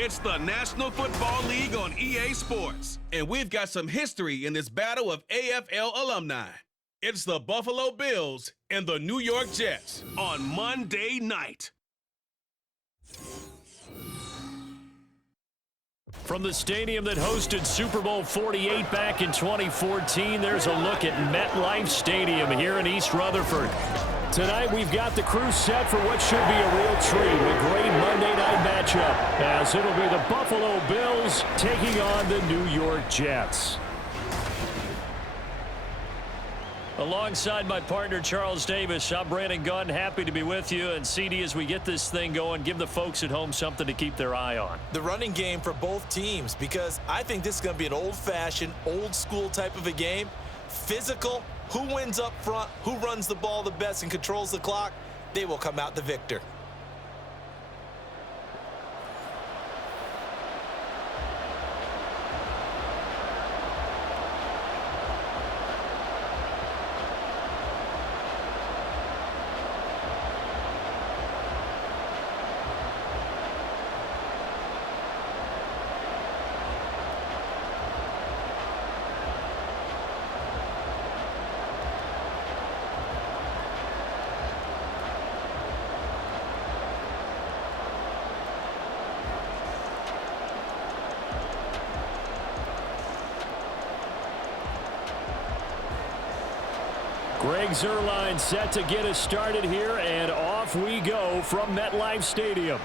It's the National Football League on EA Sports, and we've got some history in this battle of AFL alumni. It's the Buffalo Bills and the New York Jets on Monday night. From the stadium that hosted Super Bowl 48 back in 2014, there's a look at MetLife Stadium here in East Rutherford. Tonight, we've got the crew set for what should be a real treat, a great Monday night matchup, as it'll be the Buffalo Bills taking on the New York Jets. Alongside my partner, Charles Davis, I'm Brandon Gunn, happy to be with you. And CD, as we get this thing going, give the folks at home something to keep their eye on. The running game for both teams, because I think this is going to be an old-fashioned, old-school type of a game. Physical, who wins up front, who runs the ball the best and controls the clock, they will come out the victor. Greg Zuerlein set to get us started here, and off we go from MetLife Stadium.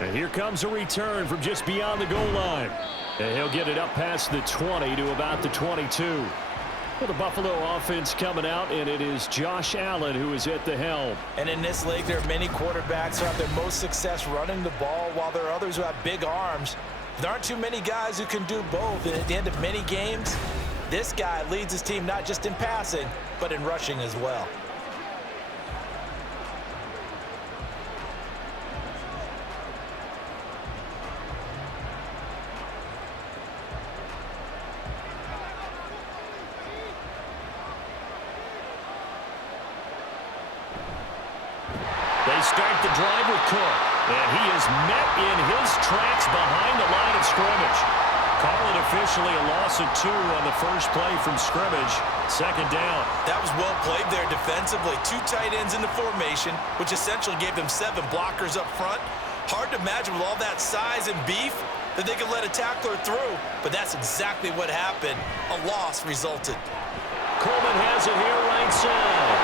And here comes a return from just beyond the goal line. And he'll get it up past the 20 to about the 22. Well, the Buffalo offense coming out, and it is Josh Allen who is at the helm. And in this league, there are many quarterbacks who have their most success running the ball, while there are others who have big arms. There aren't too many guys who can do both, and at the end of many games, this guy leads his team not just in passing, but in rushing as well. They start the drive with Cook, and he is met in his tracks behind the line of scrimmage. Call it officially a loss of 2 on the first play from scrimmage. Second down. That was well played there defensively. 2 tight ends in the formation, which essentially gave them 7 blockers up front. Hard to imagine with all that size and beef that they could let a tackler through, but that's exactly what happened. A loss resulted. Coleman has it here right side.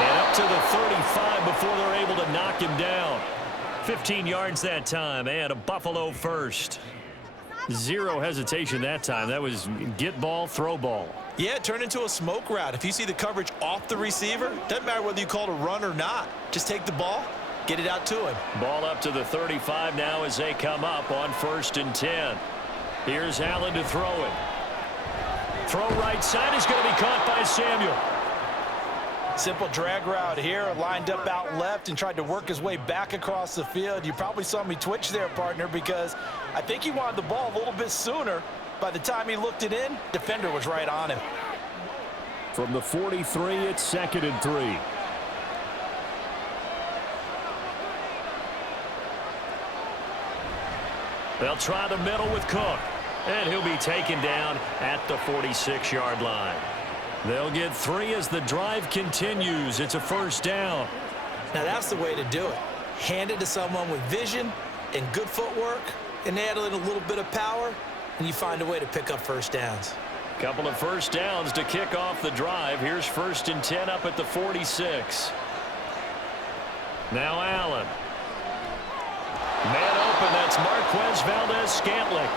And up to the 35 before they're able to knock him down. 15 yards that time, and a Buffalo first. Zero hesitation that time. That was get ball, throw ball. Yeah, it turned into a smoke route. If you see the coverage off the receiver, doesn't matter whether you call it a run or not. Just take the ball, get it out to him. Ball up to the 35 now as they come up on 1st and 10. Here's Allen to throw it. Throw right side is going to be caught by Samuel. Simple drag route here, lined up out left and tried to work his way back across the field. You probably saw me twitch there, partner, because I think he wanted the ball a little bit sooner. By the time he looked it in, defender was right on him. From the 43, it's 2nd and 3. They'll try the middle with Cook, and he'll be taken down at the 46-yard line. They'll get 3 as the drive continues. It's a first down. Now that's the way to do it. Hand it to someone with vision and good footwork, and add in a little bit of power, and you find a way to pick up first downs. Couple of first downs to kick off the drive. Here's 1st and 10 up at the 46. Now Allen. Man open, that's Marquez Valdez-Scantling.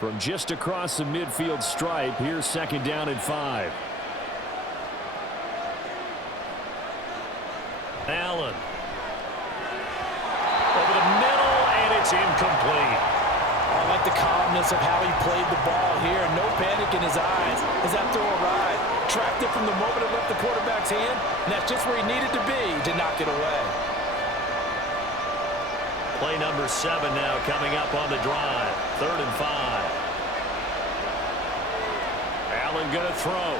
From just across the midfield stripe, here's 2nd down and 5. Allen. Over the middle, and it's incomplete. I like the calmness of how he played the ball here. No panic in his eyes as that throw arrived. Tracked it from the moment it left the quarterback's hand, and that's just where he needed to be to knock it away. Play number 7 now coming up on the drive. 3rd and 5. Allen going to throw.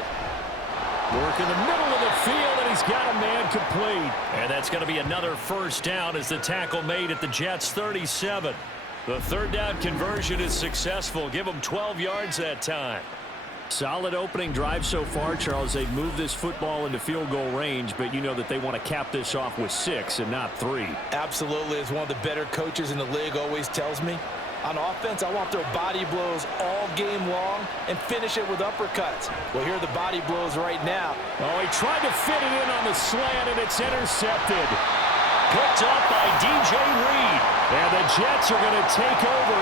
Work in the middle of the field, and he's got a man complete. And that's going to be another first down as the tackle made at the Jets' 37. The 3rd down conversion is successful. Give them 12 yards that time. Solid opening drive so far, Charles. They've moved this football into field goal range, but you know that they want to cap this off with 6 and not 3. Absolutely. As one of the better coaches in the league always tells me, on offense, I want to throw body blows all game long and finish it with uppercuts. Well, here are the body blows right now. Oh, he tried to fit it in on the slant, and it's intercepted. Picked up by DJ Reed. And the Jets are going to take over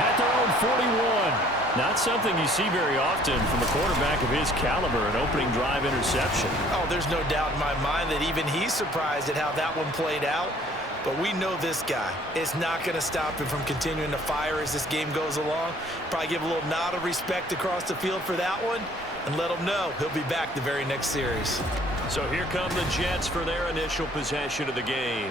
at their own 41. Not something you see very often from a quarterback of his caliber, an opening drive interception. Oh, there's no doubt in my mind that even he's surprised at how that one played out. But we know this guy is not going to stop him from continuing to fire as this game goes along. Probably give a little nod of respect across the field for that one and let him know he'll be back the very next series. So here come the Jets for their initial possession of the game.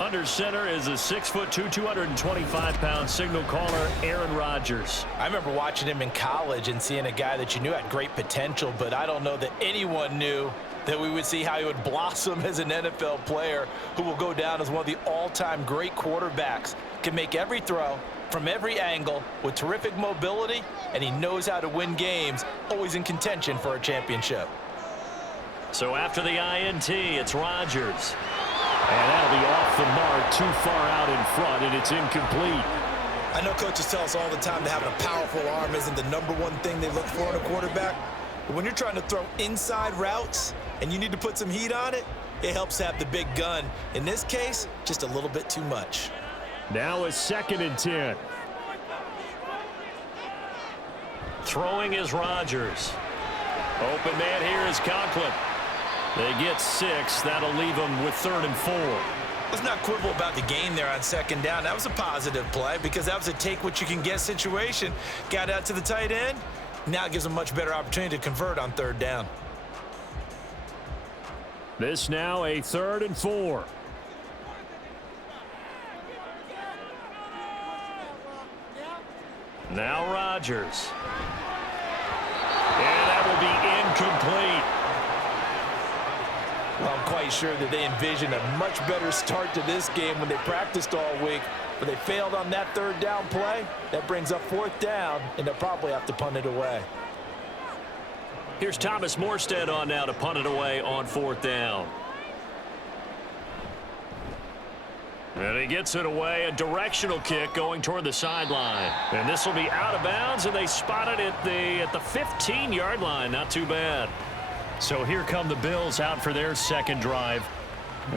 Under center is a 6'2", 225-pound signal caller, Aaron Rodgers. I remember watching him in college and seeing a guy that you knew had great potential, but I don't know that anyone knew that we would see how he would blossom as an NFL player who will go down as one of the all-time great quarterbacks. Can make every throw from every angle with terrific mobility, and he knows how to win games, always in contention for a championship. So after the INT, it's Rodgers. And that'll be off the mark, too far out in front, and it's incomplete. I know coaches tell us all the time that having a powerful arm isn't the #1 thing they look for in a quarterback. But when you're trying to throw inside routes and you need to put some heat on it, it helps have the big gun. In this case, just a little bit too much. Now it's 2nd and 10. Throwing is Rodgers. Open man here is Conklin. They get 6. That'll leave them with 3rd and 4. Let's not quibble about the gain there on 2nd down. That was a positive play because that was a take-what-you-can-get situation. Got out to the tight end. Now it gives them a much better opportunity to convert on 3rd down. This now a 3rd and 4. Now Rodgers. And that will be incomplete. Well, I'm quite sure that they envisioned a much better start to this game when they practiced all week, but they failed on that 3rd down play. That brings up 4th down, and they'll probably have to punt it away. Here's Thomas Morstead on now to punt it away on 4th down. And he gets it away, a directional kick going toward the sideline. And this will be out of bounds, and they spot it at the 15-yard line. Not too bad. So here come the Bills out for their 2nd drive.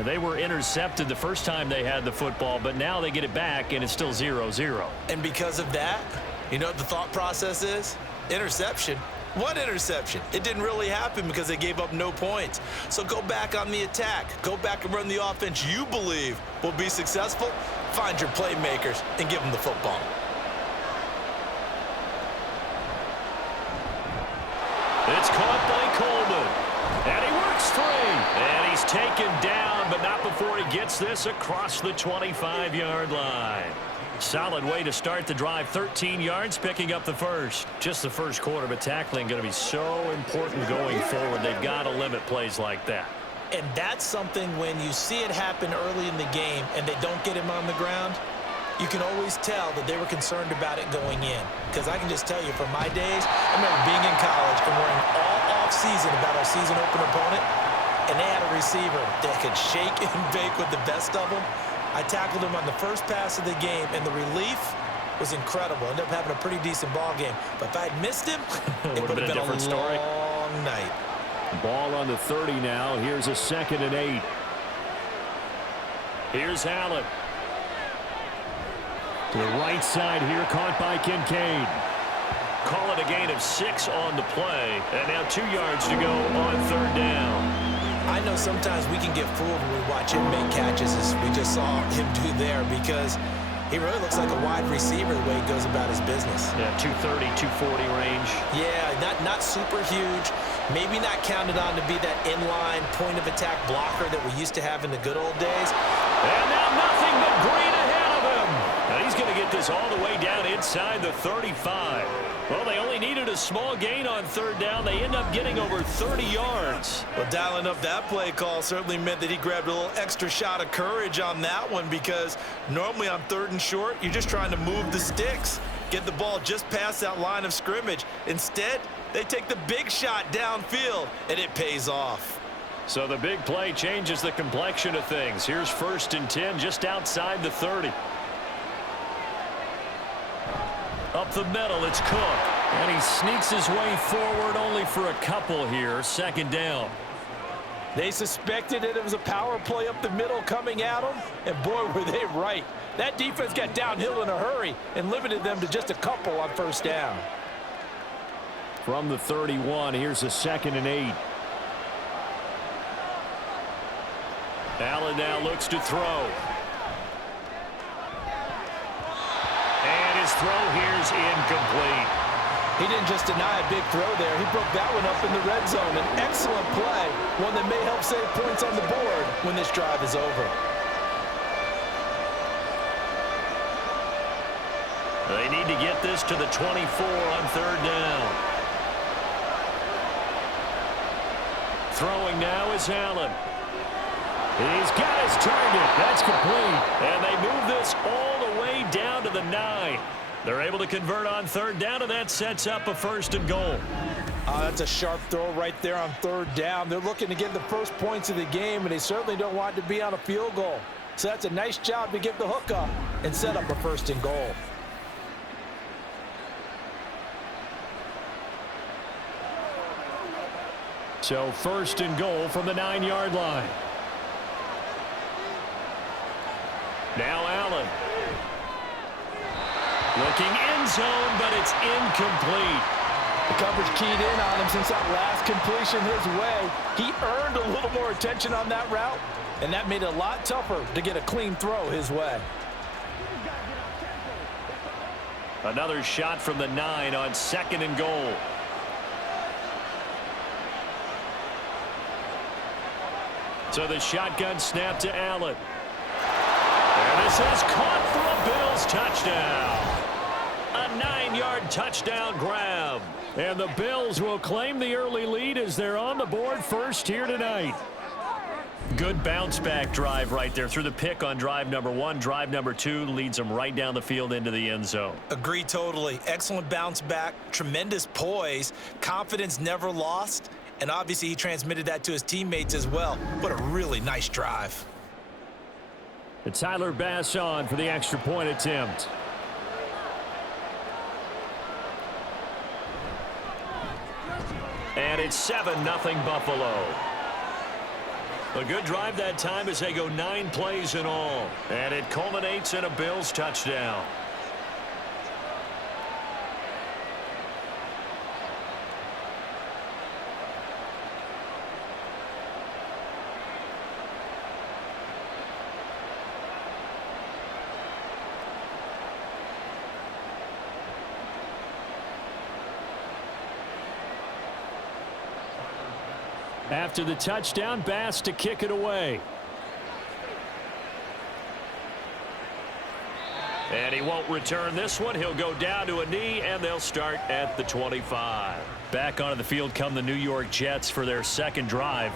They were intercepted the first time they had the football, but now they get it back, and it's still 0-0. And because of that, you know what the thought process is? Interception. What interception? It didn't really happen because they gave up no points. So go back on the attack. Go back and run the offense you believe will be successful. Find your playmakers and give them the football. It's caught by Coleman. And he works free. And he's taken down, but not before he gets this across the 25-yard line. Solid way to start the drive. 13 yards, picking up the first. Just the first quarter, but tackling going to be so important going forward. They've got to limit plays like that. And that's something when you see it happen early in the game and they don't get him on the ground, you can always tell that they were concerned about it going in. Because I can just tell you from my days, I remember being in college and worrying all off-season about our season open opponent, and they had a receiver that could shake and bake with the best of them. I tackled him on the first pass of the game, and the relief was incredible. Ended up having a pretty decent ball game. But if I had missed him, it would have been a different story. Long night. Ball on the 30 now. Here's a 2nd and 8. Here's Allen. To the right side here, caught by Kincaid. Call it a gain of 6 on the play. And now 2 yards to go on 3rd down. I know sometimes we can get fooled when we watch him make catches, as we just saw him do there, because he really looks like a wide receiver the way he goes about his business. Yeah, 230, 240 range. Yeah, not super huge. Maybe not counted on to be that inline point-of-attack blocker that we used to have in the good old days. And now nothing but green ahead get this all the way down inside the 35. Well, they only needed a small gain on third down. They end up getting over 30 yards. Well, dialing up that play call certainly meant that he grabbed a little extra shot of courage on that one, because normally on 3rd and short, you're just trying to move the sticks, get the ball just past that line of scrimmage. Instead, they take the big shot downfield, and it pays off. So the big play changes the complexion of things. Here's 1st and 10 just outside the 30. Up the middle, it's Cook. And he sneaks his way forward only for a couple here. 2nd down. They suspected it was a power play up the middle coming at them, and boy, were they right. That defense got downhill in a hurry and limited them to just a couple on 1st down. From the 31, here's a 2nd and 8. Allen now looks to throw. And his throw here's incomplete. He didn't just deny a big throw there. He broke that one up in the red zone. An excellent play, one that may help save points on the board when this drive is over. They need to get this to the 24 on 3rd down. Throwing now is Allen. He's got his target. That's complete. And they move this all the way down to the 9. They're able to convert on 3rd down, and that sets up a 1st and goal. That's a sharp throw right there on 3rd down. They're looking to get the first points of the game, and they certainly don't want it to be on a field goal. So that's a nice job to get the hook up and set up a 1st and goal. So 1st and goal from the 9-yard line. Now Allen. Looking end zone, but it's incomplete. The coverage keyed in on him since that last completion his way. He earned a little more attention on that route, and that made it a lot tougher to get a clean throw his way. Another shot from the 9 on 2nd and goal. So the shotgun snap to Allen. And this is caught for a Bills touchdown. A 9-yard touchdown grab. And the Bills will claim the early lead as they're on the board first here tonight. Good bounce-back drive right there through the pick on drive number 1. Drive number 2 leads them right down the field into the end zone. Agree totally. Excellent bounce back, tremendous poise, confidence never lost, and obviously he transmitted that to his teammates as well. What a really nice drive. And Tyler Bass on for the extra point attempt. And it's 7-0 Buffalo. A good drive that time as they go 9 plays in all. And it culminates in a Bills touchdown. After the touchdown, Bass to kick it away. And he won't return this one. He'll go down to a knee, and they'll start at the 25. Back onto the field come the New York Jets for their 2nd drive.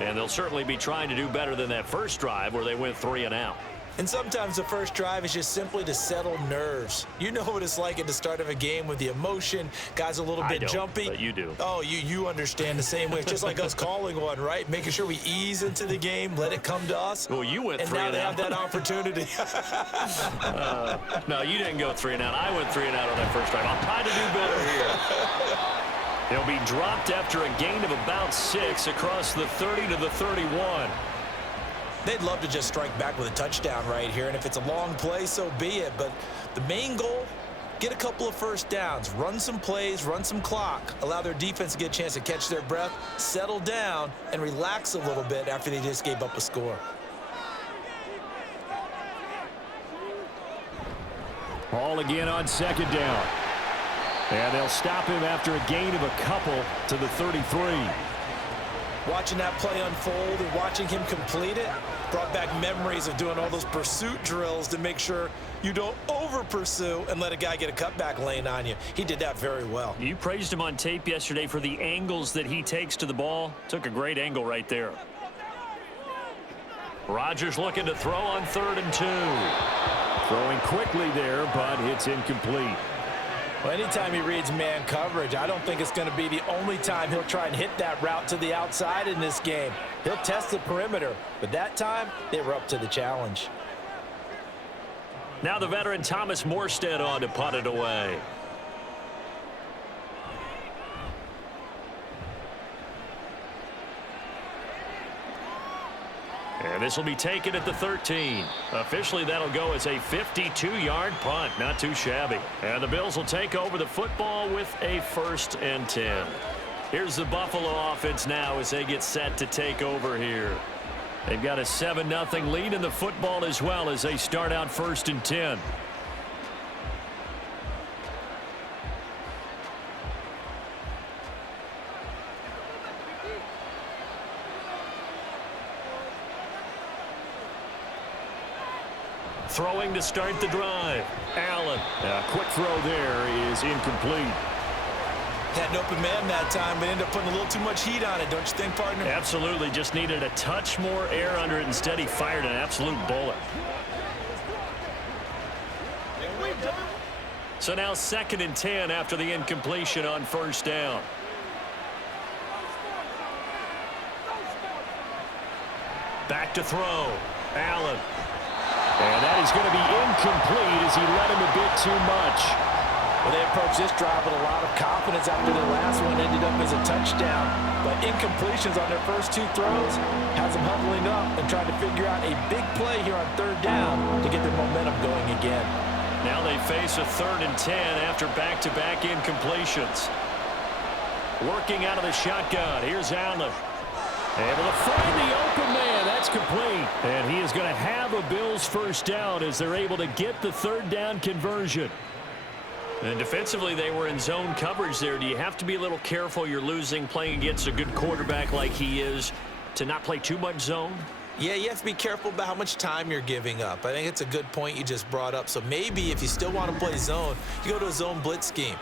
And they'll certainly be trying to do better than that first drive where they went 3 and out. And sometimes the first drive is just simply to settle nerves. You know what it's like at the start of a game with the emotion. Guys a little bit jumpy. But you do. Oh, you understand the same way. It's just like us calling one, right? Making sure we ease into the game, let it come to us. Well, you went 3 and out. And now they have that opportunity. No, you didn't go 3 and out. I went 3 and out on that first drive. I'll try to do better here. He'll be dropped after a gain of about 6 across the 30 to the 31. They'd love to just strike back with a touchdown right here, and if it's a long play, so be it. But the main goal, get a couple of first downs, run some plays, run some clock, allow their defense to get a chance to catch their breath, settle down, and relax a little bit after they just gave up a score. Ball again on 2nd down. And they'll stop him after a gain of a couple to the 33. Watching that play unfold and watching him complete it brought back memories of doing all those pursuit drills to make sure you don't over-pursue and let a guy get a cutback lane on you. He did that very well. You praised him on tape yesterday for the angles that he takes to the ball. Took a great angle right there. Rodgers looking to throw on 3rd and 2. Throwing quickly there, but it's incomplete. Well, anytime he reads man coverage, I don't think it's going to be the only time he'll try and hit that route to the outside in this game. He'll test the perimeter, but that time they were up to the challenge. Now the veteran Thomas Morstead on to punt it away. And this will be taken at the 13. Officially, that'll go as a 52-yard punt. Not too shabby. And the Bills will take over the football with a 1st and 10. Here's the Buffalo offense now as they get set to take over here. They've got a 7-0 lead in the football as well as they start out 1st and 10. Throwing to start the drive. Allen. A quick throw there is incomplete. Had an open man that time, but ended up putting a little too much heat on it, don't you think, partner? Absolutely. Just needed a touch more air under it. Instead, he fired an absolute bullet. So now 2nd and 10 after the incompletion on 1st down. Back to throw. Allen. And that is going to be incomplete as he led him a bit too much. Well, they approached this drive with a lot of confidence after their last one ended up as a touchdown. But incompletions on their first 2 throws has them huddling up and trying to figure out a big play here on 3rd down to get their momentum going again. Now they face a 3rd and 10 after back-to-back incompletions. Working out of the shotgun. Here's Allen. Able to find the open man. That's complete. And he is going to have a Bills 1st down as they're able to get the 3rd down conversion. And defensively, they were in zone coverage there. Do you have to be a little careful? You're losing playing against a good quarterback like he is to not play too much zone? Yeah, you have to be careful about how much time you're giving up. I think it's a good point you just brought up. So maybe if you still want to play zone, you go to a zone blitz scheme.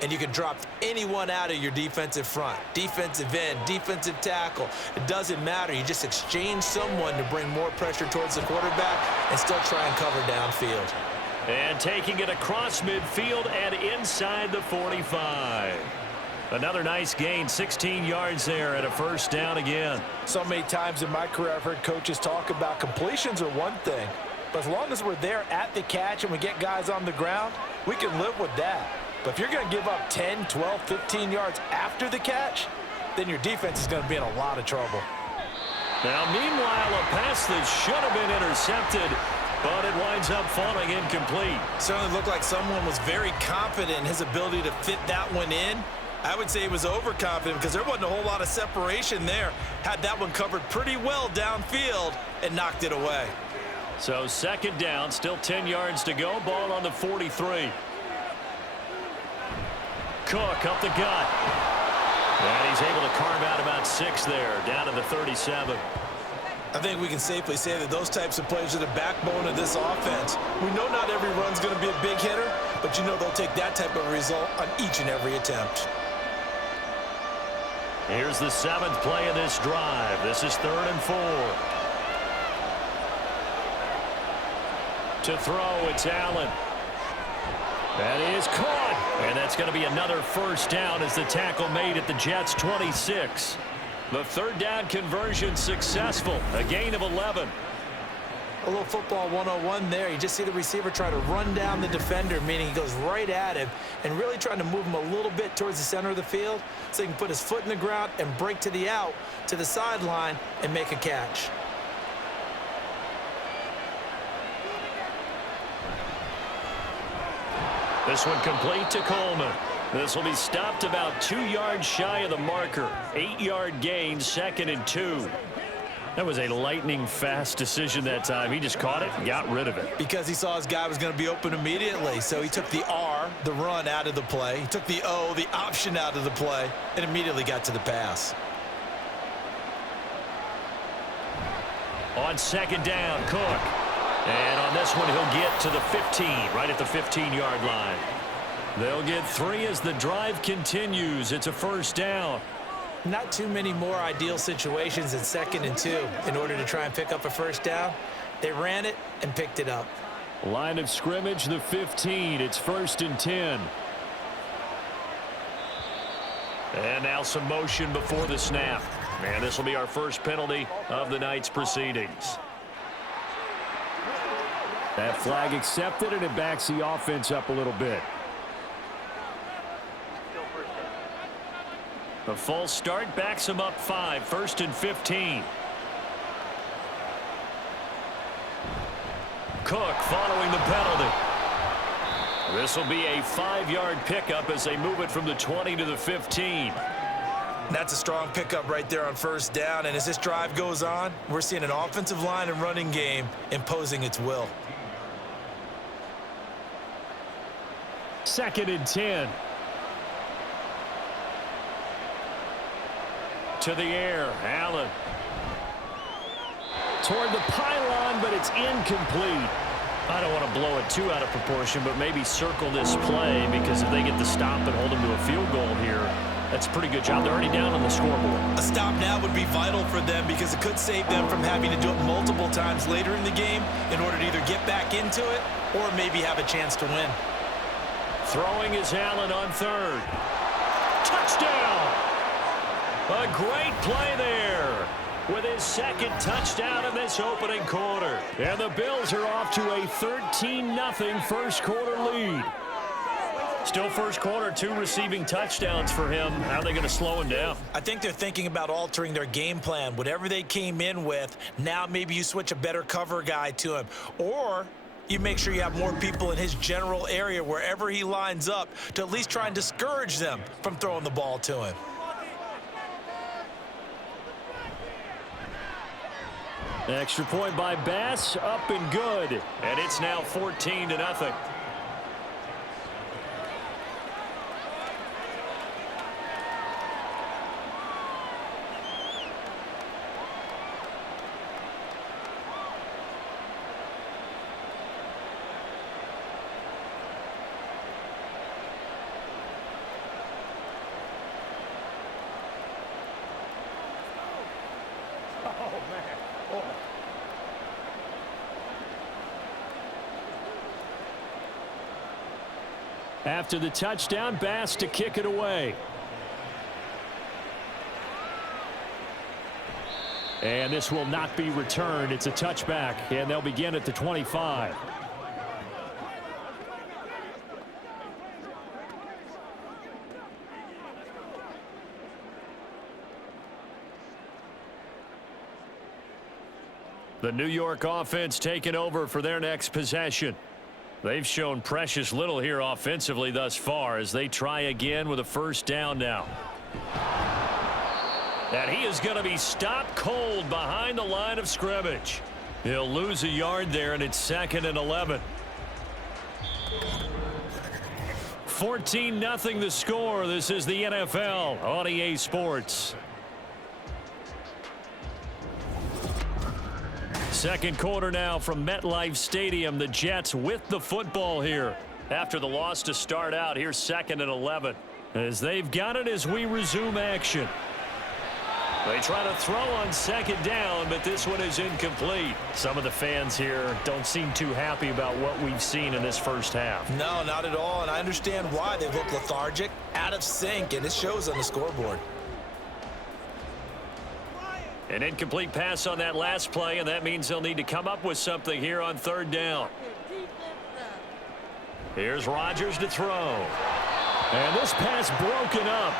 And you can drop anyone out of your defensive front, defensive end, defensive tackle. It doesn't matter. You just exchange someone to bring more pressure towards the quarterback and still try and cover downfield. And taking it across midfield and inside the 45. Another nice gain, 16 yards there and a 1st down again. So many times in my career I've heard coaches talk about completions are one thing, but as long as we're there at the catch and we get guys on the ground, we can live with that. But if you're going to give up 10, 12, 15 yards after the catch, then your defense is going to be in a lot of trouble. Now, meanwhile, a pass that should have been intercepted, but it winds up falling incomplete. Certainly looked like someone was very confident in his ability to fit that one in. I would say he was overconfident because there wasn't a whole lot of separation there. Had that one covered pretty well downfield and knocked it away. So 2nd down, still 10 yards to go. Ball on the 43. Cook up the gut. And he's able to carve out about 6 there, down to the 37. I think we can safely say that those types of plays are the backbone of this offense. We know not every run's going to be a big hitter, but you know they'll take that type of result on each and every attempt. Here's the 7th play of this drive. This is 3rd and 4. To throw, it's Allen. That is caught. And that's going to be another 1st down as the tackle made at the Jets' 26. The 3rd down conversion successful. A gain of 11. A little football 101 there. You just see the receiver try to run down the defender, meaning he goes right at him and really trying to move him a little bit towards the center of the field so he can put his foot in the ground and break to the out, to the sideline, and make a catch. This one complete to Coleman. This will be stopped about 2 yards shy of the marker. 8-yard gain, 2nd and 2. That was a lightning-fast decision that time. He just caught it and got rid of it. Because he saw his guy was going to be open immediately. So he took the R, the run, out of the play. He took the O, the option, out of the play, and immediately got to the pass. On second down, Cook. And on this one, he'll get to the 15, right at the 15-yard line. They'll get 3 as the drive continues. It's a first down. Not too many more ideal situations in 2nd and 2 in order to try and pick up a first down. They ran it and picked it up. Line of scrimmage, the 15. It's 1st and 10. And now some motion before the snap. And this will be our first penalty of the night's proceedings. That flag accepted, and it backs the offense up a little bit. A false start backs them up 5. 1st and 15. Cook following the penalty. This will be a 5-yard pickup as they move it from the 20 to the 15. That's a strong pickup right there on first down. And as this drive goes on, we're seeing an offensive line and running game imposing its will. 2nd and 10. To the air, Allen. Toward the pylon, but it's incomplete. I don't want to blow it too out of proportion, but maybe circle this play, because if they get the stop and hold them to a field goal here, that's a pretty good job. They're already down on the scoreboard. A stop now would be vital for them because it could save them from having to do it multiple times later in the game in order to either get back into it or maybe have a chance to win. Throwing is Allen on 3rd. Touchdown! A great play there with his 2nd touchdown in this opening quarter. And the Bills are off to a 13-0 first quarter lead. Still first quarter, 2 receiving touchdowns for him. How are they going to slow him down? I think they're thinking about altering their game plan. Whatever they came in with, now maybe you switch a better cover guy to him. Or you make sure you have more people in his general area wherever he lines up to at least try and discourage them from throwing the ball to him. Extra point by Bass, up and good. And it's now 14-0. After the touchdown, Bass to kick it away. And this will not be returned. It's a touchback, and they'll begin at the 25. The New York offense taking over for their next possession. They've shown precious little here offensively thus far as they try again with a first down now. And he is going to be stopped cold behind the line of scrimmage. He'll lose a yard there, and it's 2nd and 11. 14-0 the score. This is the NFL on EA Sports. Second quarter now from MetLife Stadium. The Jets with the football here. After the loss to start out, here's 2nd and 11. As they've got it as we resume action. They try to throw on second down, but this one is incomplete. Some of the fans here don't seem too happy about what we've seen in this first half. No, not at all, and I understand why. They look lethargic, out of sync, and it shows on the scoreboard. An incomplete pass on that last play, and that means they'll need to come up with something here on 3rd down. Here's Rodgers to throw. And this pass broken up.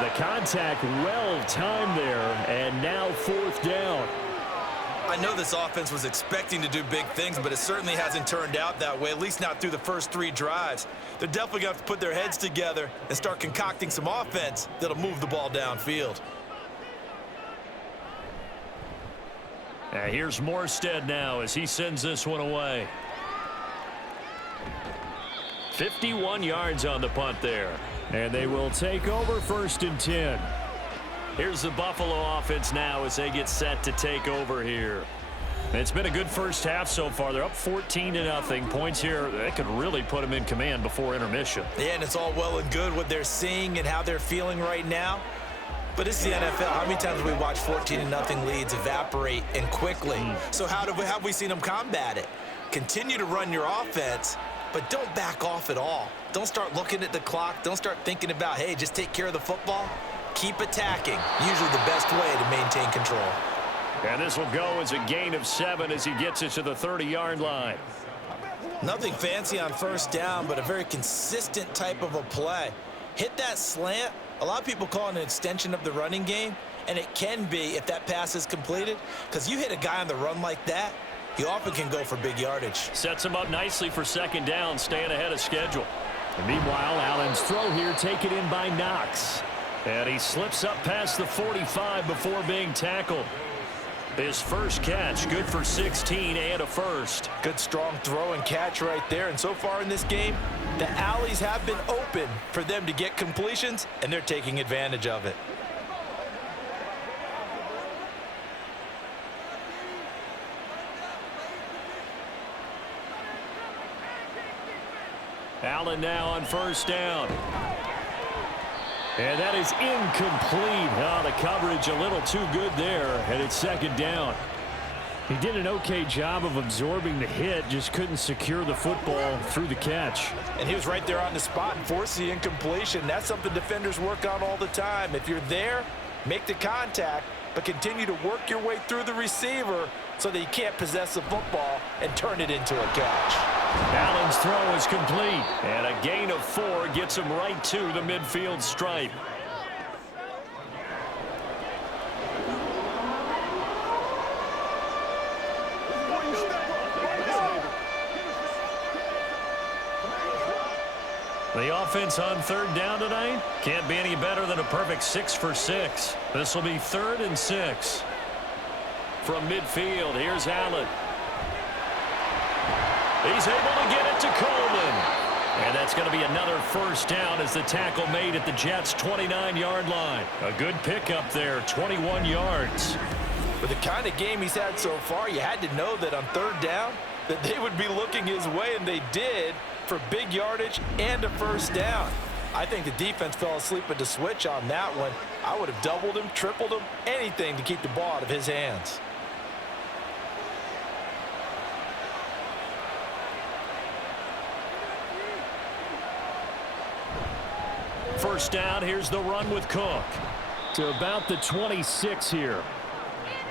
The contact well timed there, and now 4th down. I know this offense was expecting to do big things, but it certainly hasn't turned out that way, at least not through the first 3 drives. They're definitely going to have to put their heads together and start concocting some offense that'll move the ball downfield. Here's Morstead now as he sends this one away. 51 yards on the punt there. And they will take over 1st and 10. Here's the Buffalo offense now as they get set to take over here. It's been a good first half so far. They're up 14-0. Points here, they could really put them in command before intermission. Yeah, and it's all well and good what they're seeing and how they're feeling right now. But it's the NFL. How many times have we watched 14-0 leads evaporate and quickly? So have we seen them combat it? Continue to run your offense, but don't back off at all. Don't start looking at the clock. Don't start thinking about, hey, just take care of the football. Keep attacking. Usually the best way to maintain control. And this will go as a gain of 7 as he gets it to the 30-yard line. Nothing fancy on first down, but a very consistent type of a play. Hit that slant. A lot of people call it an extension of the running game, and it can be if that pass is completed, because you hit a guy on the run like that, he often can go for big yardage. Sets him up nicely for second down, staying ahead of schedule. And meanwhile, Allen's throw here taken in by Knox. And he slips up past the 45 before being tackled. His first catch, good for 16 and a first. Good strong throw and catch right there. And so far in this game, the alleys have been open for them to get completions, and they're taking advantage of it. Allen now on first down. And that is incomplete. Oh, the coverage a little too good there, and it's second down. He did an okay job of absorbing the hit, just couldn't secure the football through the catch. And he was right there on the spot and forced the incompletion. That's something defenders work on all the time. If you're there, make the contact, but continue to work your way through the receiver so that you can't possess the football and turn it into a catch. Allen's throw is complete, and a gain of 4 gets him right to the midfield stripe. The offense on third down tonight can't be any better than a perfect 6 for 6. This will be 3rd and 6. From midfield, here's Allen. He's able to get it to Coleman. And that's going to be another first down as the tackle made at the Jets' 29-yard line. A good pickup there, 21 yards. With the kind of game he's had so far, you had to know that on third down that they would be looking his way, and they did, for big yardage and a first down. I think the defense fell asleep at the switch on that one. I would have doubled him, tripled him, anything to keep the ball out of his hands. First down, here's the run with Cook. To about the 26 here.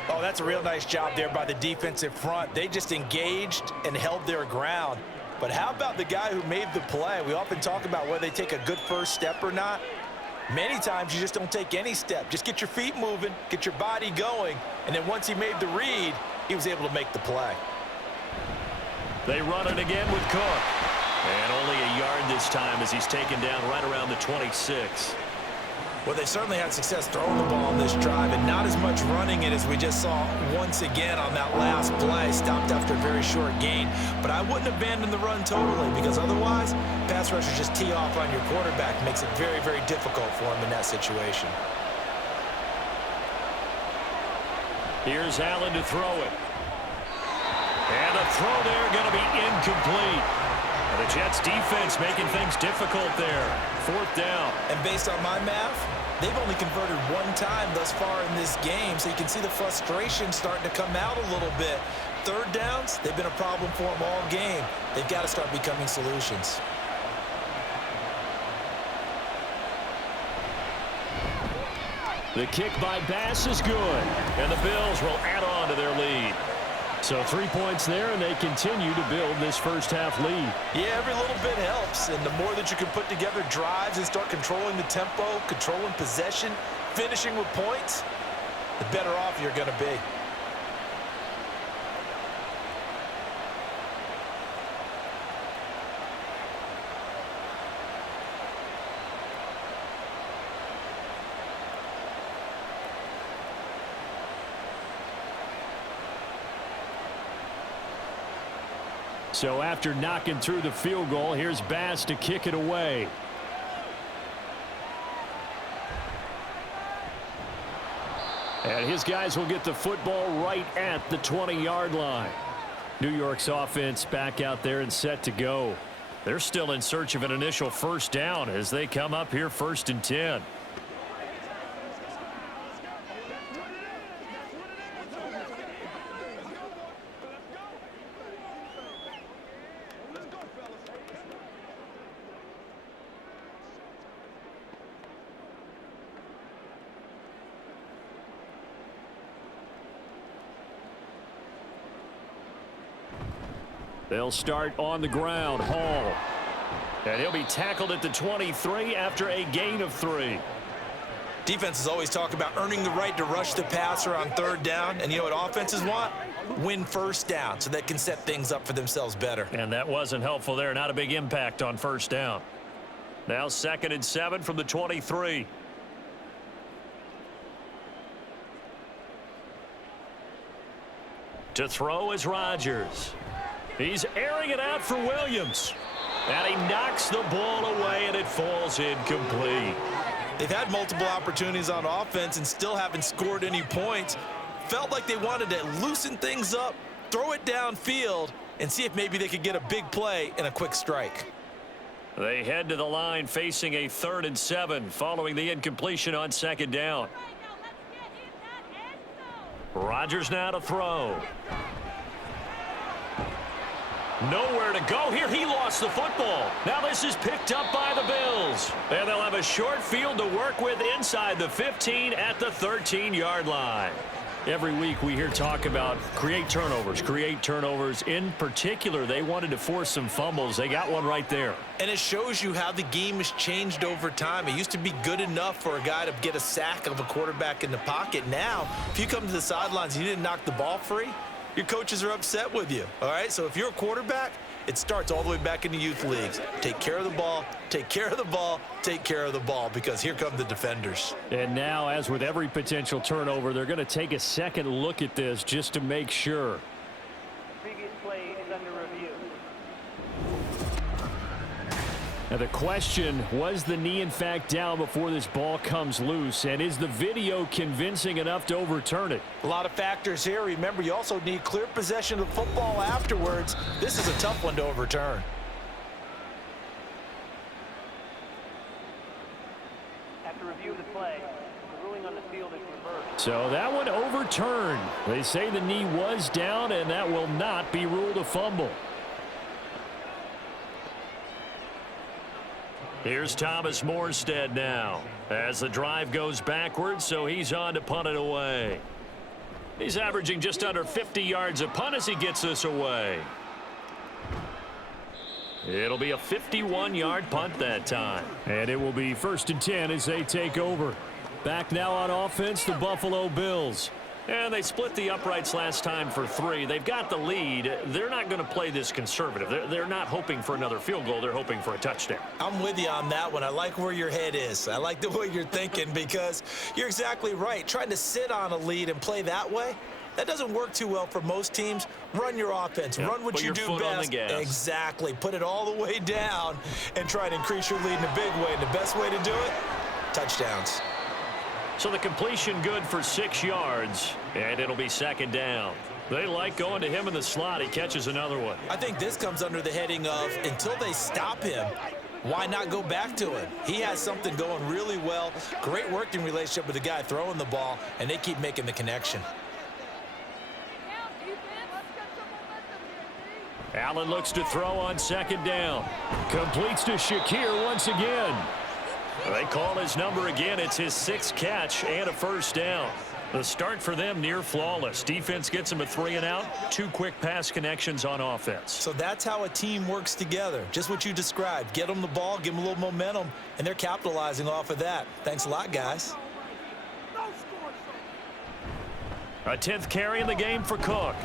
Oh, that's a real nice job there by the defensive front. They just engaged and held their ground. But how about the guy who made the play? We often talk about whether they take a good first step or not. Many times you just don't take any step. Just get your feet moving, get your body going, and then once he made the read, he was able to make the play. They run it again with Cook. And only a yard this time as he's taken down right around the 26. Well, they certainly had success throwing the ball on this drive, and not as much running it as we just saw once again on that last play. Stopped after a very short gain. But I wouldn't abandon the run totally, because otherwise, pass rushers just tee off on your quarterback. Makes it very, very difficult for him in that situation. Here's Allen to throw it. And the throw there going to be incomplete. The Jets defense making things difficult there. 4th down. And based on my math, they've only converted one time thus far in this game, so you can see the frustration starting to come out a little bit. Third downs, they've been a problem for them all game. They've got to start becoming solutions. The kick by Bass is good, and the Bills will add on to their lead. So 3 points there, and they continue to build this first half lead. Yeah, every little bit helps, and the more that you can put together drives and start controlling the tempo, controlling possession, finishing with points, the better off you're going to be. So after knocking through the field goal, here's Bass to kick it away. And his guys will get the football right at the 20-yard line. New York's offense back out there and set to go. They're still in search of an initial first down as they come up here 1st and 10. They'll start on the ground. Hall. And he'll be tackled at the 23 after a gain of 3. Defenses always talk about earning the right to rush the passer on 3rd down. And you know what offenses want? Win first down so they can set things up for themselves better. And that wasn't helpful there. Not a big impact on 1st down. Now 2nd and 7 from the 23. To throw is Rodgers. He's airing it out for Williams. And he knocks the ball away, and it falls incomplete. They've had multiple opportunities on offense and still haven't scored any points. Felt like they wanted to loosen things up, throw it downfield, and see if maybe they could get a big play and a quick strike. They head to the line facing a 3rd and 7 following the incompletion on 2nd down. Rodgers now to throw. Nowhere to go here. He lost the football. Now this is picked up by the Bills. And they'll have a short field to work with inside the 15 at the 13-yard line. Every week we hear talk about create turnovers. In particular, they wanted to force some fumbles. They got one right there. And it shows you how the game has changed over time. It used to be good enough for a guy to get a sack of a quarterback in the pocket. Now, if you come to the sidelines and you didn't knock the ball free, your coaches are upset with you, all right? So if you're a quarterback, it starts all the way back in the youth leagues. Take care of the ball, take care of the ball, take care of the ball, because here come the defenders. And now, as with every potential turnover, they're going to take a second look at this just to make sure. Previous play is under review. Now the question, was the knee in fact down before this ball comes loose? And is the video convincing enough to overturn it? A lot of factors here. Remember, you also need clear possession of the football afterwards. This is a tough one to overturn. After review of the play, the ruling on the field is reversed. So that one overturned. They say the knee was down, and that will not be ruled a fumble. Here's Thomas Morstead now as the drive goes backwards, so he's on to punt it away. He's averaging just under 50 yards a punt as he gets this away. It'll be a 51-yard punt that time. And it will be 1st and 10 as they take over. Back now on offense, the Buffalo Bills. And they split the uprights last time for 3. They've got the lead. They're not going to play this conservative. They're not hoping for another field goal. They're hoping for a touchdown. I'm with you on that one. I like where your head is. I like the way you're thinking, because you're exactly right. Trying to sit on a lead and play that way, that doesn't work too well for most teams. Run your offense. Run what you do best. On the gas. Exactly. Put it all the way down and try to increase your lead in a big way. And the best way to do it, touchdowns. So the completion good for 6 yards, and it'll be 2nd down. They like going to him in the slot. He catches another one. I think this comes under the heading of, until they stop him, why not go back to him? He has something going really well. Great working relationship with the guy throwing the ball, and they keep making the connection. Allen looks to throw on 2nd down. Completes to Shakir once again. They call his number again. It's his 6th catch and a 1st down. The start for them near flawless. Defense gets him a 3 and out. 2 quick pass connections on offense. So that's how a team works together. Just what you described. Get them the ball, give them a little momentum, and they're capitalizing off of that. Thanks a lot, guys. A 10th carry in the game for Cook.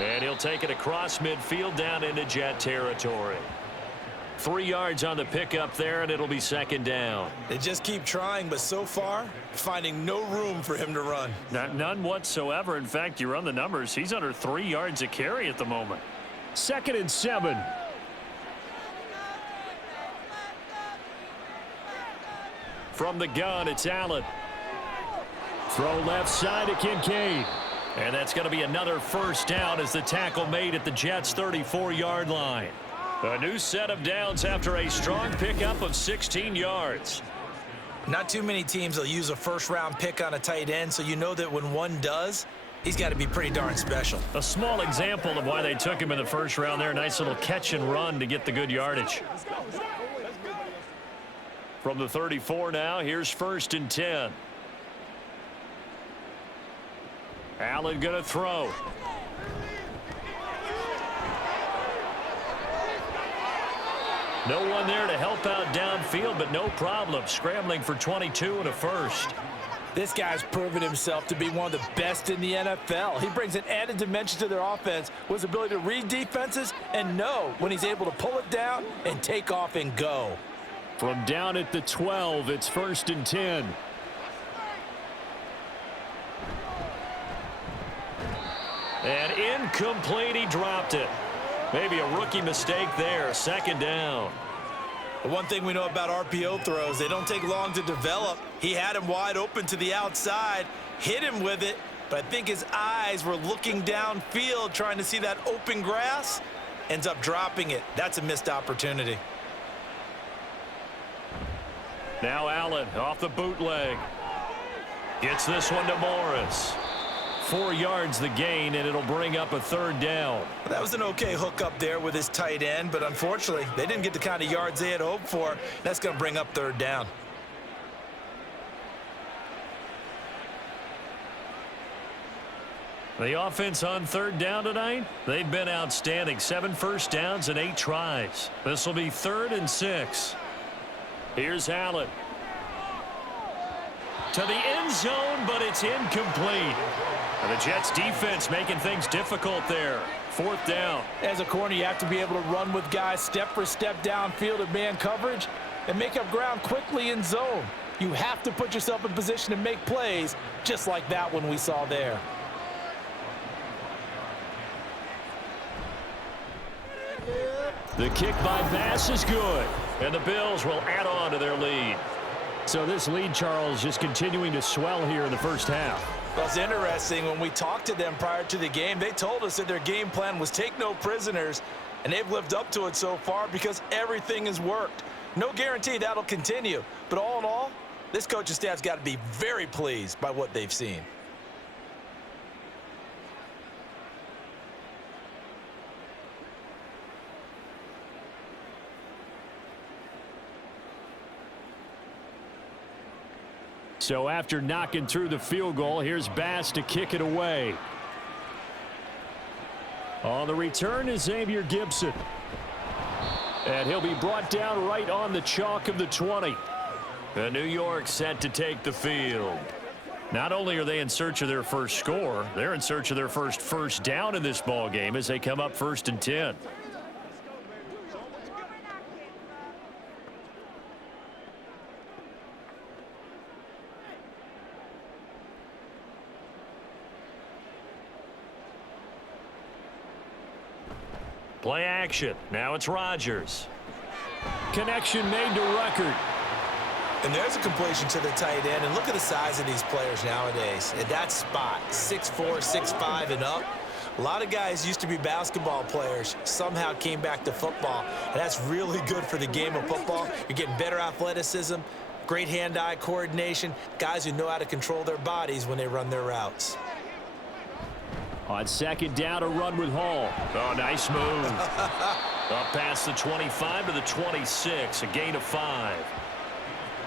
And he'll take it across midfield down into Jet territory. 3 yards on the pickup there, and it'll be 2nd down. They just keep trying, but so far, finding no room for him to run. None whatsoever. In fact, you run the numbers. He's under 3 yards a carry at the moment. 2nd and 7. From the gun, it's Allen. Throw left side to Kincaid. And that's going to be another first down as the tackle made at the Jets' 34-yard line. A new set of downs after a strong pickup of 16 yards. Not too many teams will use a first-round pick on a tight end, so you know that when one does, he's got to be pretty darn special. A small example of why they took him in the first round there. Nice little catch and run to get the good yardage. From the 34 now, here's 1st and 10. Allen going to throw. No one there to help out downfield, but no problem. Scrambling for 22 and a first. This guy's proven himself to be one of the best in the NFL. He brings an added dimension to their offense with his ability to read defenses and know when he's able to pull it down and take off and go. From down at the 12, it's 1st and 10. And incomplete, he dropped it. Maybe a rookie mistake there. 2nd down. The one thing we know about RPO throws, they don't take long to develop. He had him wide open to the outside, hit him with it, but I think his eyes were looking downfield trying to see that open grass. Ends up dropping it. That's a missed opportunity. Now Allen off the bootleg. Gets this one to Morris. 4 yards the gain, and it'll bring up a 3rd down. That was an okay hook up there with his tight end, but unfortunately, they didn't get the kind of yards they had hoped for. That's going to bring up 3rd down. The offense on 3rd down tonight, they've been outstanding. 7 first downs and 8 tries. This will be 3rd and 6. Here's Allen. To the end zone, but it's incomplete. And the Jets defense making things difficult there. 4th down. As a corner, you have to be able to run with guys step for step downfield in man coverage and make up ground quickly in zone. You have to put yourself in position to make plays just like that one we saw there. The kick by Bass is good. And the Bills will add on to their lead. So this lead, Charles, just continuing to swell here in the first half. Well, it's interesting. When we talked to them prior to the game, they told us that their game plan was take no prisoners, and they've lived up to it so far because everything has worked. No guarantee that'll continue, but all in all, this coaching staff's got to be very pleased by what they've seen. So after knocking through the field goal, here's Bass to kick it away. On the return is Xavier Gibson. And he'll be brought down right on the chalk of the 20. And New York set to take the field. Not only are they in search of their first score, they're in search of their first down in this ball game as they come up 1st and 10. Play action. Now it's Rodgers. Connection made to Ruckert. And there's a completion to the tight end. And look at the size of these players nowadays. At that spot, 6'4", 6'5", and up. A lot of guys used to be basketball players, somehow came back to football. And that's really good for the game of football. You're getting better athleticism, great hand-eye coordination, guys who know how to control their bodies when they run their routes. On 2nd down, a run with Hall. Oh, nice move. Up past the 25 to the 26, a gain of 5.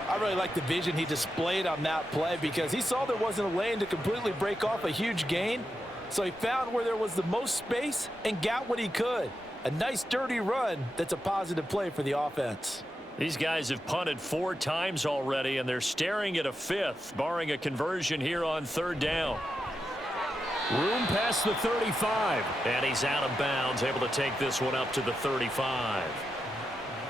I really like the vision he displayed on that play because he saw there wasn't a lane to completely break off a huge gain. So he found where there was the most space and got what he could. A nice dirty run that's a positive play for the offense. These guys have punted 4 times already, and they're staring at a 5th, barring a conversion here on 3rd down. Room past the 35. And he's out of bounds, able to take this one up to the 35.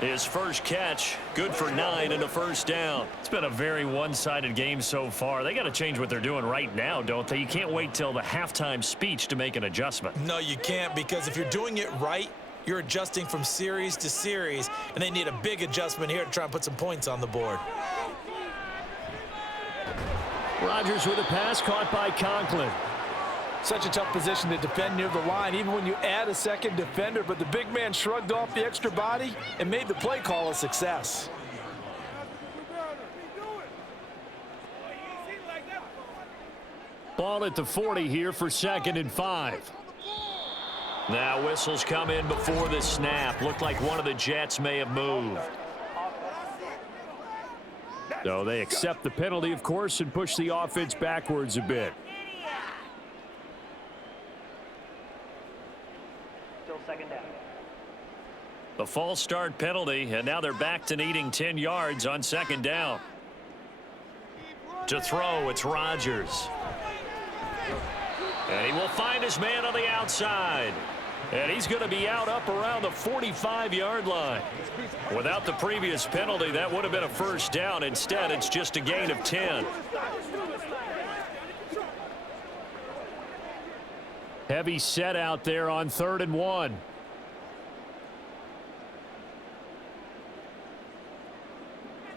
His first catch, good for 9 and a first down. It's been a very one-sided game so far. They got to change what they're doing right now, don't they? You can't wait till the halftime speech to make an adjustment. No, you can't, because if you're doing it right, you're adjusting from series to series, and they need a big adjustment here to try and put some points on the board. Rodgers with a pass caught by Conklin. Such a tough position to defend near the line, even when you add a second defender, but the big man shrugged off the extra body and made the play call a success. Ball at the 40 here for 2nd and 5. Now whistles come in before the snap. Looked like one of the Jets may have moved. So they accept the penalty, of course, and push the offense backwards a bit. Still 2nd down. The false start penalty, and now they're back to needing 10 yards on 2nd down. To throw, it's Rodgers. And he will find his man on the outside. And he's going to be out up around the 45-yard line. Without the previous penalty, that would have been a 1st down. Instead, it's just a gain of 10. Heavy set out there on 3rd and 1.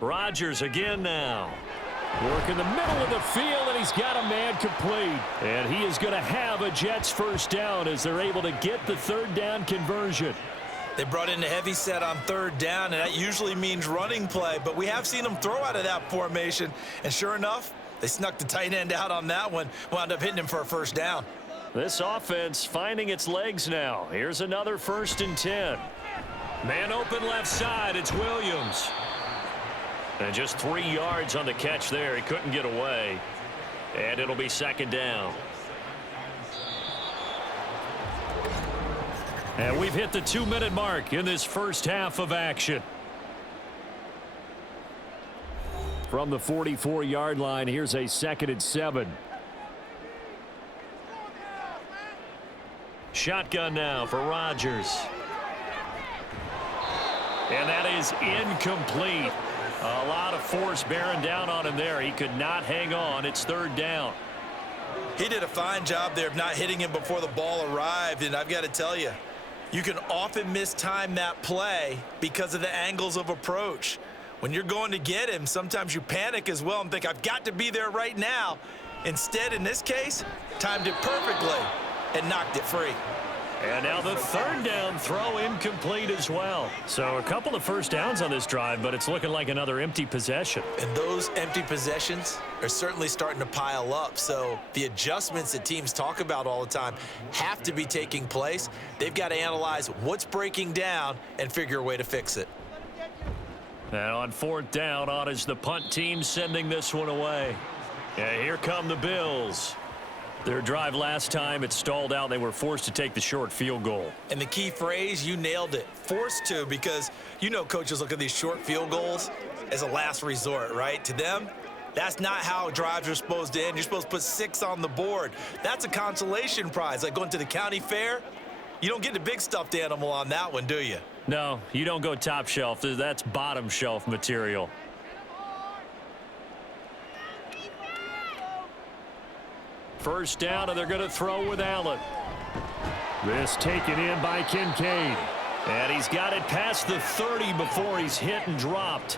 Rodgers again now. Work in the middle of the field, and he's got a man complete. And he is going to have a Jets 1st down as they're able to get the 3rd down conversion. They brought in a heavy set on 3rd down, and that usually means running play, but we have seen them throw out of that formation. And sure enough, they snuck the tight end out on that one, wound up hitting him for a 1st down. This offense finding its legs now. Here's another 1st and 10. Man open left side, it's Williams. And just 3 yards on the catch there. He couldn't get away. And it'll be 2nd down. And we've hit the 2-minute mark in this first half of action. From the 44-yard line, here's a 2nd and 7. Shotgun now for Rodgers. And that is incomplete. A lot of force bearing down on him there. He could not hang on. It's 3rd down. He did a fine job there of not hitting him before the ball arrived, and I've got to tell you, you can often mistime that play because of the angles of approach. When you're going to get him, sometimes you panic as well and think, I've got to be there right now. Instead, in this case, timed it perfectly and knocked it free. And now the 3rd down throw incomplete as well. So a couple of 1st downs on this drive, but it's looking like another empty possession. And those empty possessions are certainly starting to pile up. So the adjustments that teams talk about all the time have to be taking place. They've got to analyze what's breaking down and figure a way to fix it. Now on 4th down, on is the punt team sending this one away. And here come the Bills. Their drive last time, it stalled out. They were forced to take the short field goal. And the key phrase, you nailed it. Forced to, because you know coaches look at these short field goals as a last resort, right? To them, that's not how drives are supposed to end. You're supposed to put 6 on the board. That's a consolation prize, like going to the county fair. You don't get the big stuffed animal on that one, do you? No, you don't go top shelf. That's bottom shelf material. First down, and they're going to throw with Allen. This taken in by Kincaid. And he's got it past the 30 before he's hit and dropped.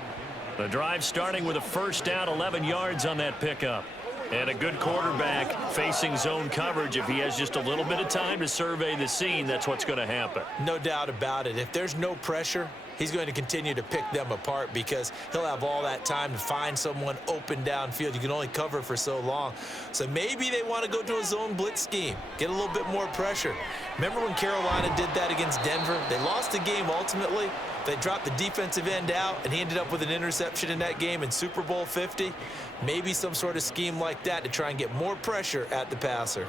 The drive starting with a 1st down, 11 yards on that pickup. And a good quarterback facing zone coverage. If he has just a little bit of time to survey the scene, that's what's going to happen. No doubt about it. If there's no pressure, he's going to continue to pick them apart because he'll have all that time to find someone open downfield. You can only cover for so long. So maybe they want to go to a zone blitz scheme, get a little bit more pressure. Remember when Carolina did that against Denver? They lost the game ultimately. They dropped the defensive end out, and he ended up with an interception in that game in Super Bowl 50. Maybe some sort of scheme like that to try and get more pressure at the passer.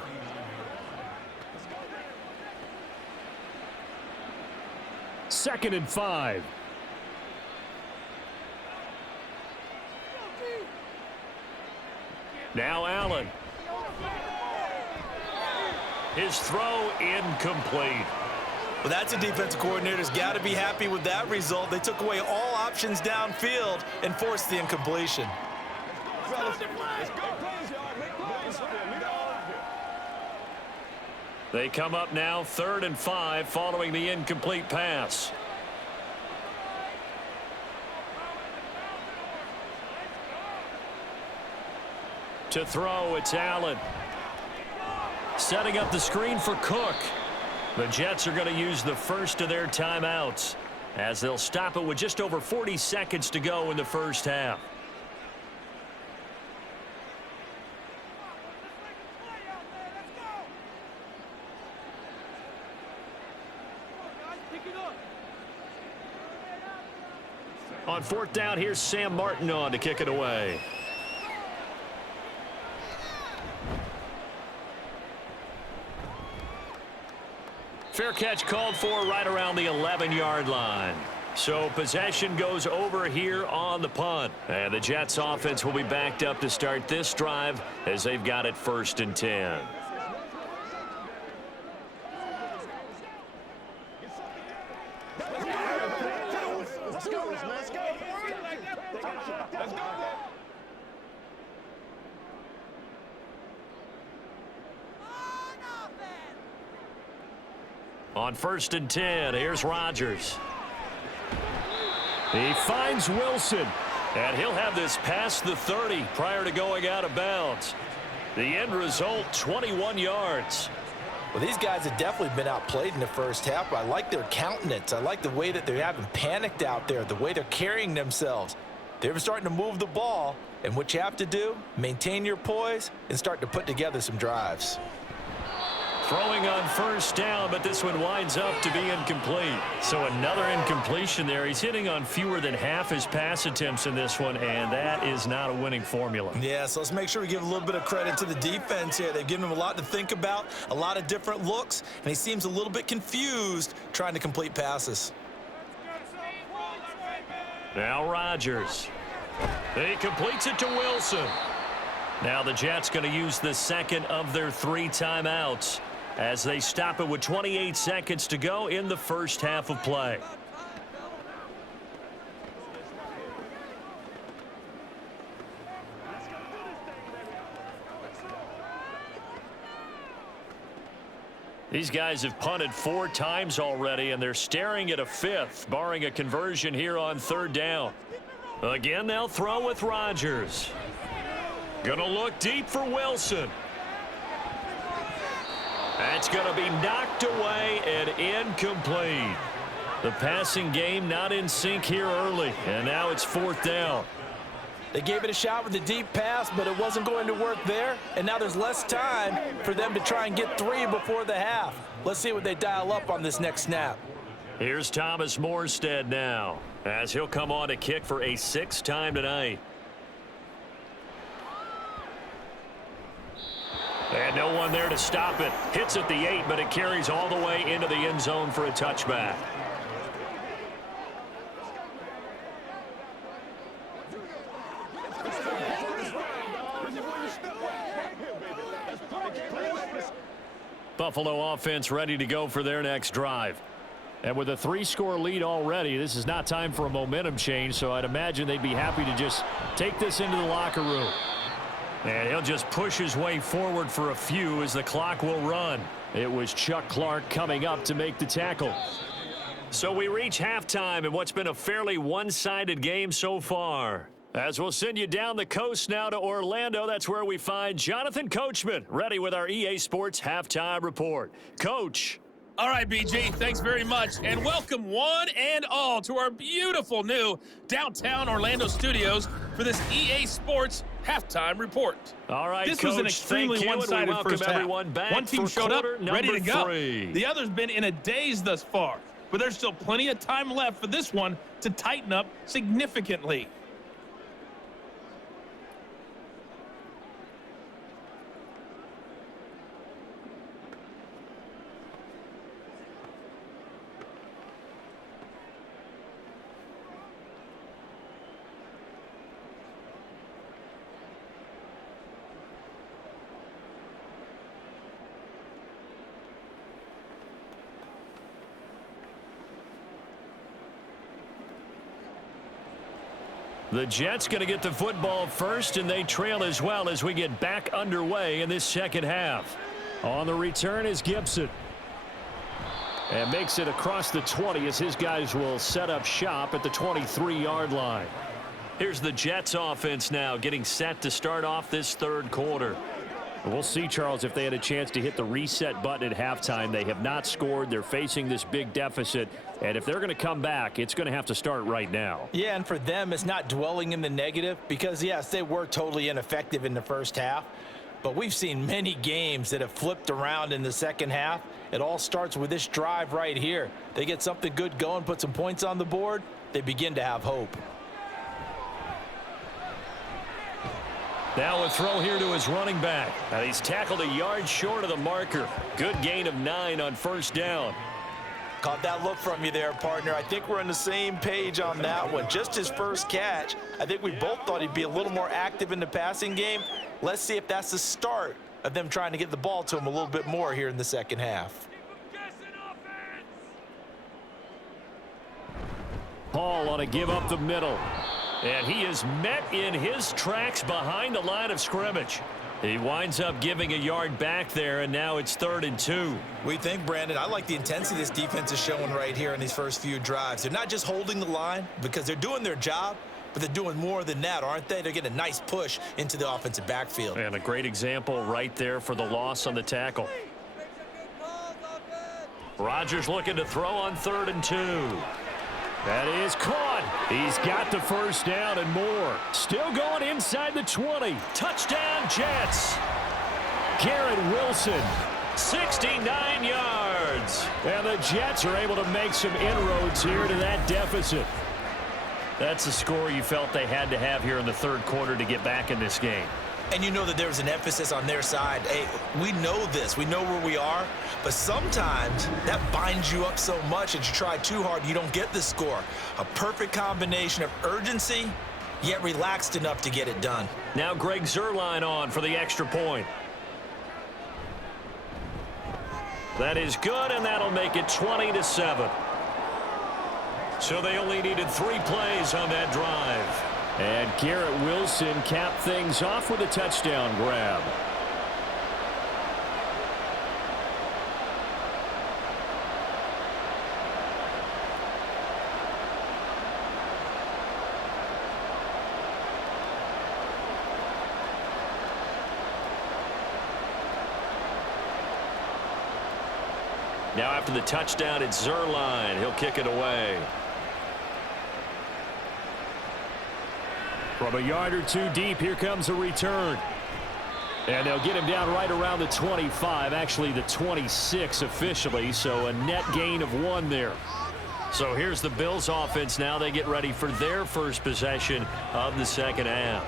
Second and 5. Now Allen. His throw incomplete. Well, that's a defensive coordinator's got to be happy with that result. They took away all options downfield and forced the incompletion. They come up now 3rd and 5 following the incomplete pass. To throw, it's Allen. Setting up the screen for Cook. The Jets are going to use the first of their timeouts as they'll stop it with just over 40 seconds to go in the first half. On fourth down, here's Sam Martin on to kick it away. Fair catch called for right around the 11-yard line. So possession goes over here on the punt. And the Jets offense will be backed up to start this drive as they've got it 1st and 10. On 1st and 10, here's Rodgers. He finds Wilson, and he'll have this past the 30 prior to going out of bounds. The end result, 21 yards. Well, these guys have definitely been outplayed in the first half, but I like their countenance. I like the way that they haven't panicked out there, the way they're carrying themselves. They're starting to move the ball, and what you have to do, maintain your poise and start to put together some drives. Throwing on 1st down, but this one winds up to be incomplete. So another incompletion there. He's hitting on fewer than half his pass attempts in this one, and that is not a winning formula. Yeah, so let's make sure we give a little bit of credit to the defense here. They've given him a lot to think about, a lot of different looks, and he seems a little bit confused trying to complete passes. Now Rodgers. He completes it to Wilson. Now the Jets going to use the second of their 3 timeouts as they stop it with 28 seconds to go in the first half of play. These guys have punted 4 times already, and they're staring at a 5th, barring a conversion here on 3rd down. Again, they'll throw with Rodgers. Gonna look deep for Wilson. That's going to be knocked away and incomplete. The passing game not in sync here early, and now it's 4th down. They gave it a shot with the deep pass, but it wasn't going to work there, and now there's less time for them to try and get 3 before the half. Let's see what they dial up on this next snap. Here's Thomas Morstead now, as he'll come on to kick for a 6th time tonight. And no one there to stop it. Hits at the 8, but it carries all the way into the end zone for a touchback. Buffalo offense ready to go for their next drive. And with a 3-score lead already, this is not time for a momentum change, so I'd imagine they'd be happy to just take this into the locker room. And he'll just push his way forward for a few as the clock will run. It was Chuck Clark coming up to make the tackle. So we reach halftime in what's been a fairly one-sided game so far. As we'll send you down the coast now to Orlando, that's where we find Jonathan Coachman, ready with our EA Sports Halftime Report. Coach. All right, BG, thanks very much, and welcome one and all to our beautiful new downtown Orlando studios for this EA Sports Halftime Report. All right, this Coach, was an extremely one-sided first half. Back one team showed up, ready to go. 3. The other's been in a daze thus far, but there's still plenty of time left for this one to tighten up significantly. The Jets going to get the football first, and they trail as well as we get back underway in this second half. On the return is Gibson. And makes it across the 20 as his guys will set up shop at the 23-yard line. Here's the Jets offense now getting set to start off this third quarter. We'll see, Charles, if they had a chance to hit the reset button at halftime. They have not scored. They're facing this big deficit. And if they're going to come back, it's going to have to start right now. Yeah, and for them, it's not dwelling in the negative because, yes, they were totally ineffective in the first half. But we've seen many games that have flipped around in the second half. It all starts with this drive right here. They get something good going, put some points on the board, they begin to have hope. Now a throw here to his running back. And he's tackled a yard short of the marker. Good gain of 9 on first down. Caught that look from you there, partner. I think we're on the same page on that one. Just his first catch. I think we both thought he'd be a little more active in the passing game. Let's see if that's the start of them trying to get the ball to him a little bit more here in the second half. Hall on a give up the middle. And he is met in his tracks behind the line of scrimmage. He winds up giving a yard back there, and now it's 3rd and 2. We think, Brandon, I like the intensity this defense is showing right here in these first few drives. They're not just holding the line because they're doing their job, but they're doing more than that, aren't they? They're getting a nice push into the offensive backfield. And a great example right there for the loss on the tackle. Rodgers looking to throw on 3rd and 2. That is caught. He's got the first down and more. Still going inside the 20. Touchdown, Jets. Garrett Wilson, 69 yards. And the Jets are able to make some inroads here to that deficit. That's the score you felt they had to have here in the third quarter to get back in this game. And you know that there was an emphasis on their side. Hey, we know this. We know where we are. But sometimes that binds you up so much that you try too hard, you don't get the score. A perfect combination of urgency, yet relaxed enough to get it done. Now Greg Zuerlein on for the extra point. That is good, and that'll make it 20-7. So they only needed 3 plays on that drive. And Garrett Wilson capped things off with a touchdown grab. Now after the touchdown, it's Zuerlein. He'll kick it away. From a yard or 2 deep, here comes a return. And they'll get him down right around the 25, actually the 26 officially, so a net gain of 1 there. So here's the Bills offense now. They get ready for their first possession of the second half.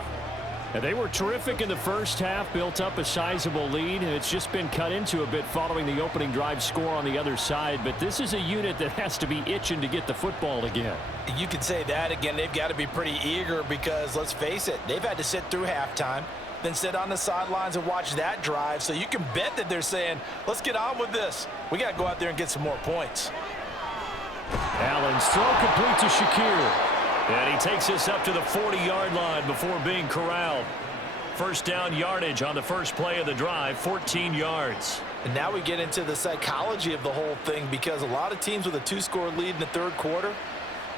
And they were terrific in the first half, built up a sizable lead, and it's just been cut into a bit following the opening drive score on the other side. But this is a unit that has to be itching to get the football again. You can say that again. They've got to be pretty eager because, let's face it, they've had to sit through halftime, then sit on the sidelines and watch that drive. So you can bet that they're saying, let's get on with this. We got to go out there and get some more points. Allen's throw complete to Shakir. And he takes us up to the 40-yard line before being corralled. First down yardage on the first play of the drive, 14 yards. And now we get into the psychology of the whole thing because a lot of teams with a 2-score lead in the third quarter,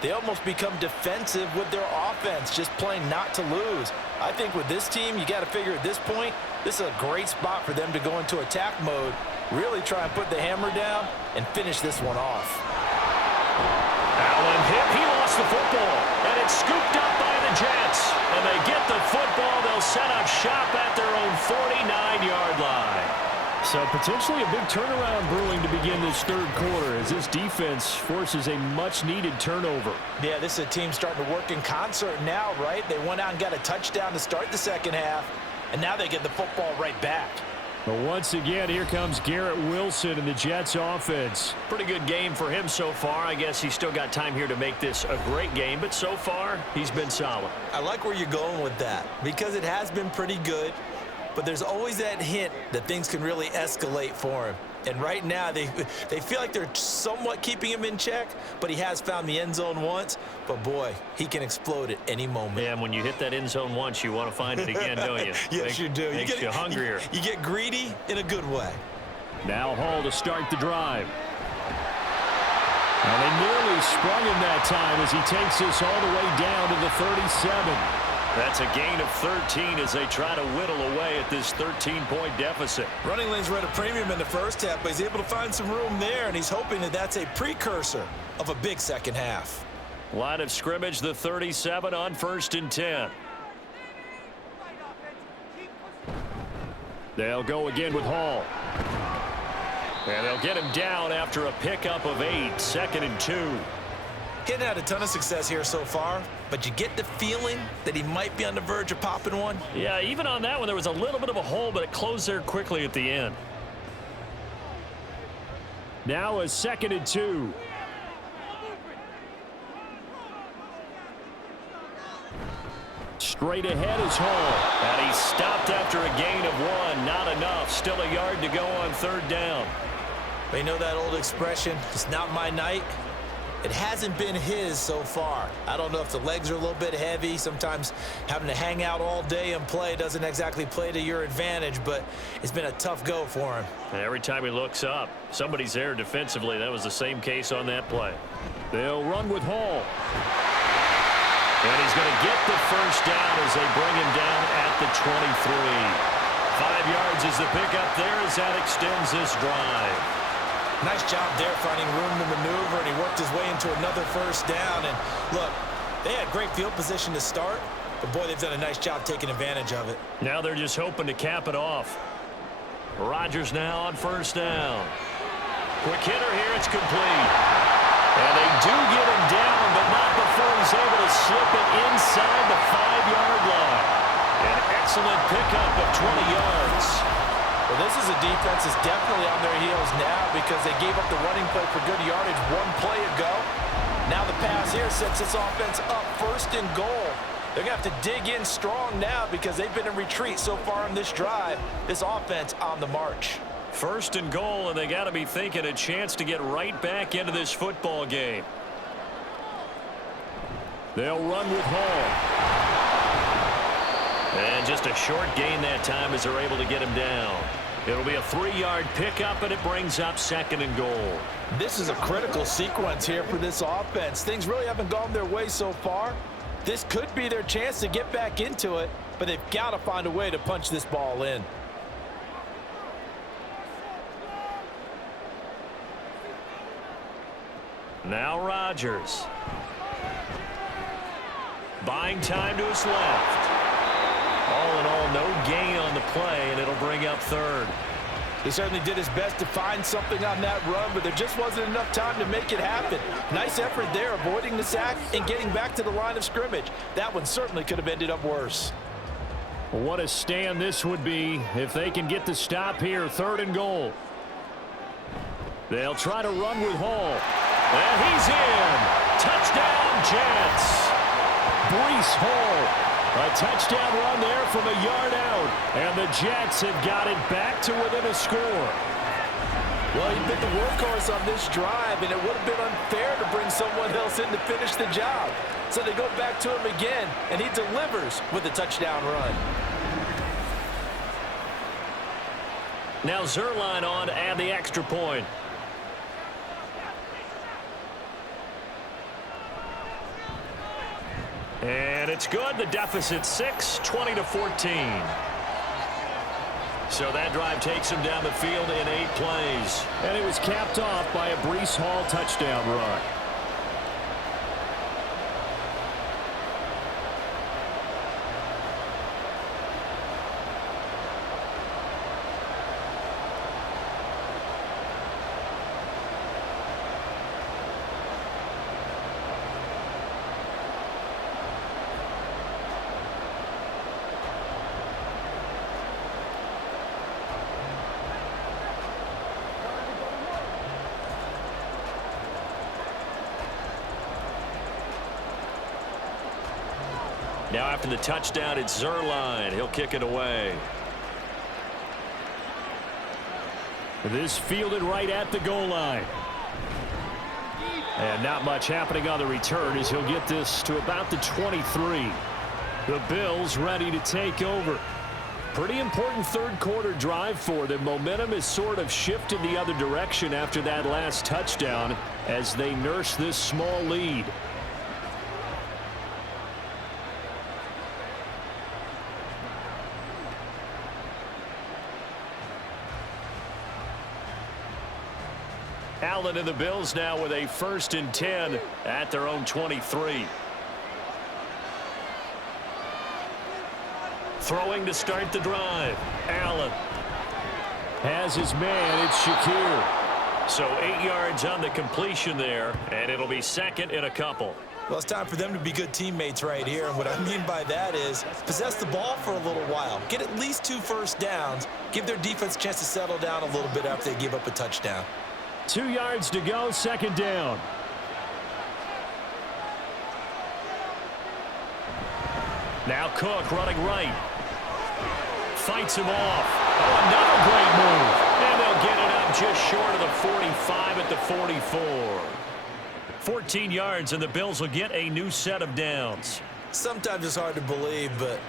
they almost become defensive with their offense, just playing not to lose. I think with this team, you got to figure at this point, this is a great spot for them to go into attack mode, really try and put the hammer down and finish this one off. Allen hit. He lost the football, and it's scooped up by the Jets. And they get the football. They'll set up shop at their own 49-yard line. So potentially a big turnaround brewing to begin this third quarter as this defense forces a much-needed turnover. Yeah, this is a team starting to work in concert now, right? They went out and got a touchdown to start the second half, and now they get the football right back. But once again, here comes Garrett Wilson in the Jets offense. Pretty good game for him so far. I guess he's still got time here to make this a great game, but so far, he's been solid. I like where you're going with that because it has been pretty good, but there's always that hint that things can really escalate for him. And right now, they feel like they're somewhat keeping him in check, but he has found the end zone once. But, boy, he can explode at any moment. Yeah, and when you hit that end zone once, you want to find it again, don't you? Yes, you do. Makes you hungrier. You get greedy in a good way. Now Hall to start the drive. And they nearly sprung him that time as he takes this all the way down to the 37. That's a gain of 13 as they try to whittle away at this 13-point deficit. Running lanes were at a premium in the first half, but he's able to find some room there, and he's hoping that that's a precursor of a big second half. Line of scrimmage, the 37 on 1st and 10. They'll go again with Hall. And they'll get him down after a pickup of 8, 2nd and 2. He hadn't had a ton of success here so far, but you get the feeling that he might be on the verge of popping one. Yeah, even on that one, there was a little bit of a hole, but it closed there quickly at the end. Now a 2nd and 2. Straight ahead is Hall. And he's stopped after a gain of 1. Not enough. Still a yard to go on 3rd down. They know that old expression, it's not my night. It hasn't been his so far. I don't know if the legs are a little bit heavy. Sometimes having to hang out all day and play doesn't exactly play to your advantage, but it's been a tough go for him. And every time he looks up, somebody's there defensively. That was the same case on that play. They'll run with Hall. And he's going to get the 1st down as they bring him down at the 23. 5 yards is the pickup there as that extends this drive. Nice job there finding room to maneuver, and he worked his way into another 1st down. And look, they had great field position to start, but boy, they've done a nice job taking advantage of it. Now they're just hoping to cap it off. Rodgers now on 1st down. Quick hitter here, it's complete. And they do get him down, but not before he's able to slip it inside the 5-yard line. An excellent pickup of 20 yards. Well, this is a defense that's definitely on their heels now because they gave up the running play for good yardage 1 play ago. Now the pass here sets this offense up 1st and goal. They're going to have to dig in strong now because they've been in retreat so far in this drive. This offense on the march. 1st and goal, and they got to be thinking a chance to get right back into this football game. They'll run with Hall. And just a short gain that time as they're able to get him down. It'll be a 3-yard pickup, and it brings up 2nd and goal. This is a critical sequence here for this offense. Things really haven't gone their way so far. This could be their chance to get back into it, but they've got to find a way to punch this ball in. Now Rodgers. Buying time to his left. All in all, no gain on the play, and it'll bring up 3rd. He certainly did his best to find something on that run, but there just wasn't enough time to make it happen. Nice effort there, avoiding the sack and getting back to the line of scrimmage. That one certainly could have ended up worse. What a stand this would be if they can get the stop here. 3rd and goal. They'll try to run with Hall. And he's in. Touchdown, Jets. Breece Hall. A touchdown run there from a yard out. And the Jets have got it back to within a score. Well, he been the workhorse on this drive, and it would have been unfair to bring someone else in to finish the job. So they go back to him again, and he delivers with a touchdown run. Now Zerline on to add the extra point. And it's good. The deficit 6, 20-14. So that drive takes him down the field in 8 plays. And it was capped off by a Breece Hall touchdown run. Now after the touchdown, it's Zerline. He'll kick it away. This fielded right at the goal line. And not much happening on the return as he'll get this to about the 23. The Bills ready to take over. Pretty important third quarter drive for them. Momentum has sort of shifted the other direction after that last touchdown. as they nurse this small lead. Allen and the Bills now with a 1st and 10 at their own 23. Throwing to start the drive. Allen has his man. It's Shakir. So 8 yards on the completion there, and it'll be 2nd and a couple. Well, it's time for them to be good teammates right here. And what I mean by that is possess the ball for a little while. Get at least 2 first downs. Give their defense a chance to settle down a little bit after they give up a touchdown. 2 yards to go, 2nd down. Now Cook running right. Fights him off. Oh, another great move. And they'll get it up just short of the 45 at the 44. 14 yards, and the Bills will get a new set of downs. Sometimes it's hard to believe, but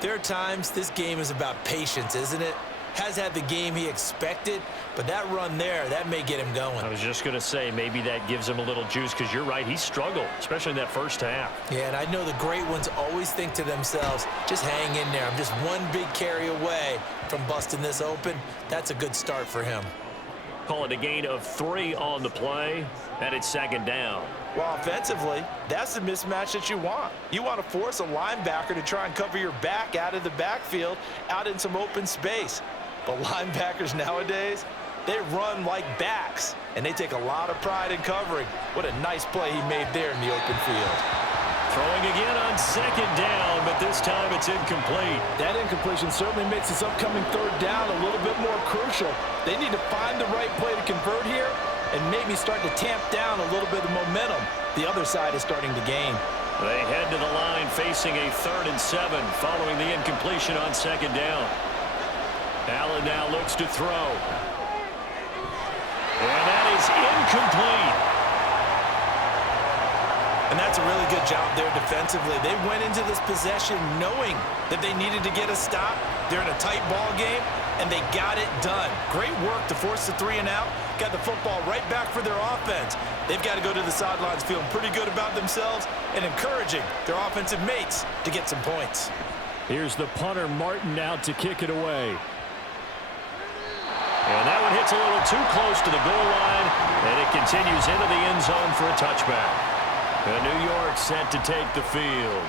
there are times this game is about patience, isn't it? Has had the game he expected, but that run there, that may get him going. I was just going to say, maybe that gives him a little juice, because you're right, he struggled, especially in that first half. Yeah, and I know the great ones always think to themselves, just hang in there. I'm just one big carry away from busting this open. That's a good start for him. Call it a gain of 3 on the play, and it's 2nd down. Well, offensively, that's the mismatch that you want. You want to force a linebacker to try and cover your back out of the backfield, out in some open space. But linebackers nowadays, they run like backs, and they take a lot of pride in covering. What a nice play he made there in the open field. Throwing again on 2nd down, but this time it's incomplete. That incompletion certainly makes this upcoming 3rd down a little bit more crucial. They need to find the right play to convert here and maybe start to tamp down a little bit of momentum. The other side is starting to gain. They head to the line facing a 3rd and 7 following the incompletion on 2nd down. Allen now looks to throw. And that is incomplete. And that's a really good job there defensively. They went into this possession knowing that they needed to get a stop. They're in a tight ball game, and they got it done. Great work to force the 3 and out. Got the football right back for their offense. They've got to go to the sidelines feeling pretty good about themselves and encouraging their offensive mates to get some points. Here's the punter, Martin, out to kick it away. And that one hits a little too close to the goal line, and it continues into the end zone for a touchback. And New York set to take the field.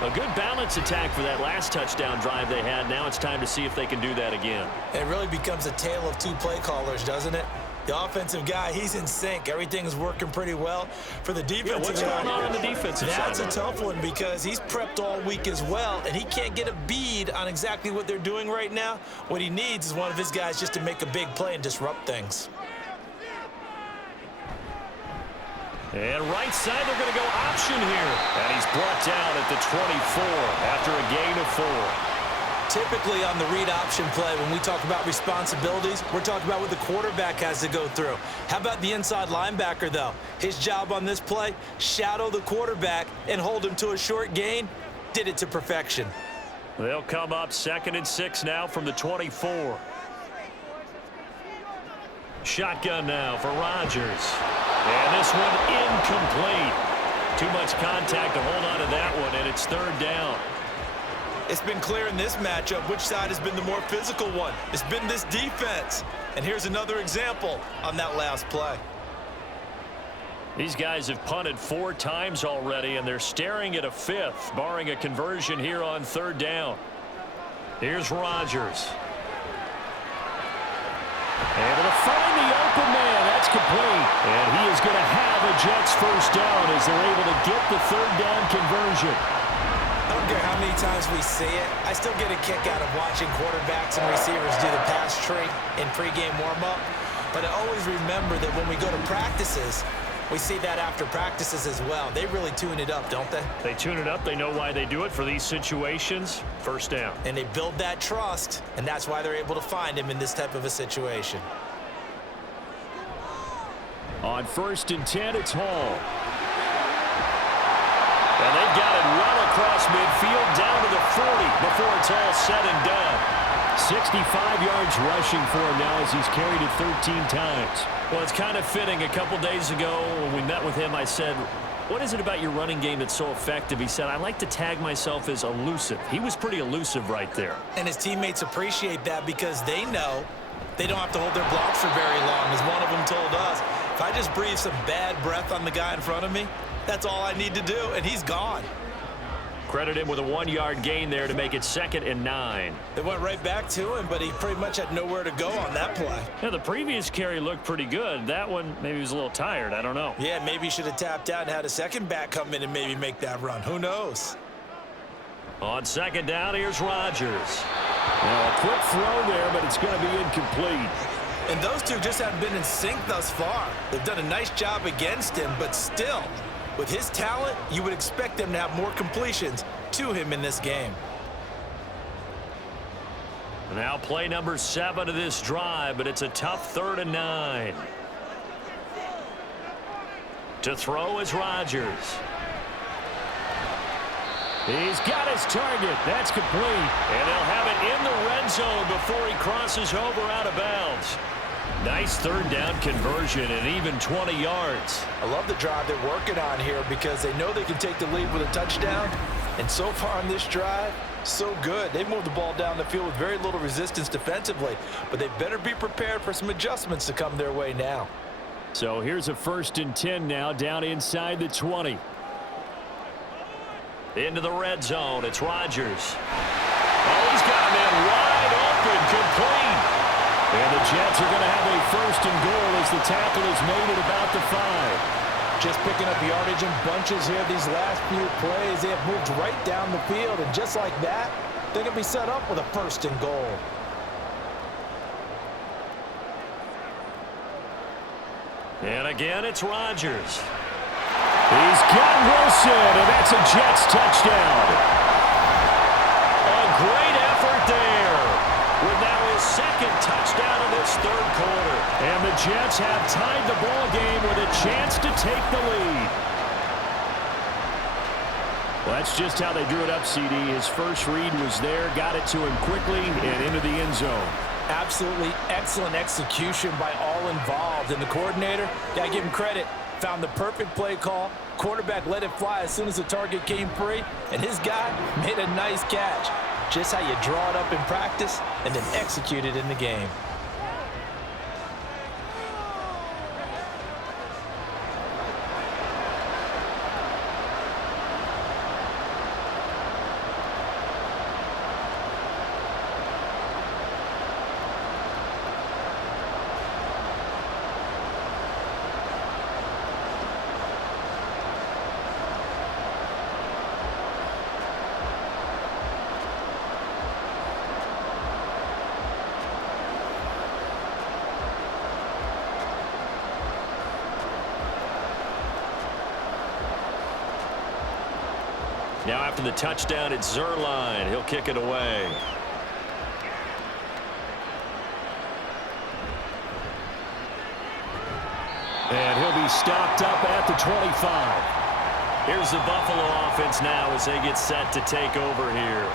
A good balance attack for that last touchdown drive they had. Now it's time to see if they can do that again. It really becomes a tale of 2 play callers, doesn't it? The offensive guy, he's in sync. Everything is working pretty well. For the defensive what's guy, going on the defensive side? That's a tough one because he's prepped all week as well, and he can't get a bead on exactly what they're doing right now. What he needs is one of his guys just to make a big play and disrupt things. And right side, they're going to go option here. And he's brought down at the 24 after a gain of 4. Typically on the read option play, when we talk about responsibilities, we're talking about what the quarterback has to go through. How about the inside linebacker, though? His job on this play, shadow the quarterback and hold him to a short gain. Did it to perfection. They'll come up 2nd and 6 now from the 24. Shotgun now for Rodgers. And this one incomplete. Too much contact to hold on to that one, and it's 3rd down. It's been clear in this matchup which side has been the more physical one. It's been this defense. And here's another example on that last play. These guys have punted 4 times already, and they're staring at a 5th, barring a conversion here on 3rd down. Here's Rodgers. Able to find the open man. That's complete. And he is going to have a Jets 1st down as they're able to get the 3rd down conversion. I don't care how many times we see it. I still get a kick out of watching quarterbacks and receivers do the pass tree in pregame warm-up. But I always remember that when we go to practices, we see that after practices as well. They really tune it up, don't they? They tune it up. They know why they do it for these situations. 1st down. And they build that trust, and that's why they're able to find him in this type of a situation. On 1st and 10, it's Hall. And they've got it well across midfield down to the 40 before it's all said and done. 65 yards rushing for him now as he's carried it 13 times. Well, it's kind of fitting. A couple days ago when we met with him, I said, what is it about your running game that's so effective? He said, I like to tag myself as elusive. He was pretty elusive right there. And his teammates appreciate that because they know they don't have to hold their blocks for very long, as one of them told us. If I just breathe some bad breath on the guy in front of me, that's all I need to do, and he's gone. Credit him with a 1-yard gain there to make it 2nd and 9. They went right back to him, but he pretty much had nowhere to go on that play. Yeah, the previous carry looked pretty good. That one, maybe he was a little tired. I don't know. Yeah, maybe he should have tapped out and had a second back come in and maybe make that run. Who knows? On 2nd down, here's Rodgers. Now, a quick throw there, but it's going to be incomplete. And those two just haven't been in sync thus far. They've done a nice job against him, but still, with his talent, you would expect them to have more completions to him in this game. Now play number 7 of this drive, but it's a tough 3rd and 9. To throw is Rodgers. He's got his target. That's complete. And they'll have it in the red zone before he crosses over out of bounds. Nice 3rd down conversion and even 20 yards. I love the drive they're working on here because they know they can take the lead with a touchdown. And so far on this drive, so good. They've moved the ball down the field with very little resistance defensively, but they better be prepared for some adjustments to come their way now. So here's a 1st and 10 now down inside the 20. Into the red zone. It's Rodgers. Oh, he's got a man wide open, complete. And the Jets are going to have a 1st and goal as the tackle is made at about the 5. Just picking up yardage in bunches here these last few plays. They have moved right down the field, and just like that, they're going to be set up with a 1st and goal. And again, it's Rodgers. He's got Wilson, and that's a Jets touchdown. A great effort there. With now his 2nd touchdown of this 3rd quarter. And the Jets have tied the ball game with a chance to take the lead. Well, that's just how they drew it up, CD. His first read was there, got it to him quickly, and into the end zone. Absolutely excellent execution by all involved. And the coordinator, gotta give him credit, found the perfect play call. Quarterback let it fly as soon as the target came free, and his guy made a nice catch. Just how you draw it up in practice and then execute it in the game. Now after the touchdown, it's Zerline. He'll kick it away. And he'll be stopped up at the 25. Here's the Buffalo offense now as they get set to take over here.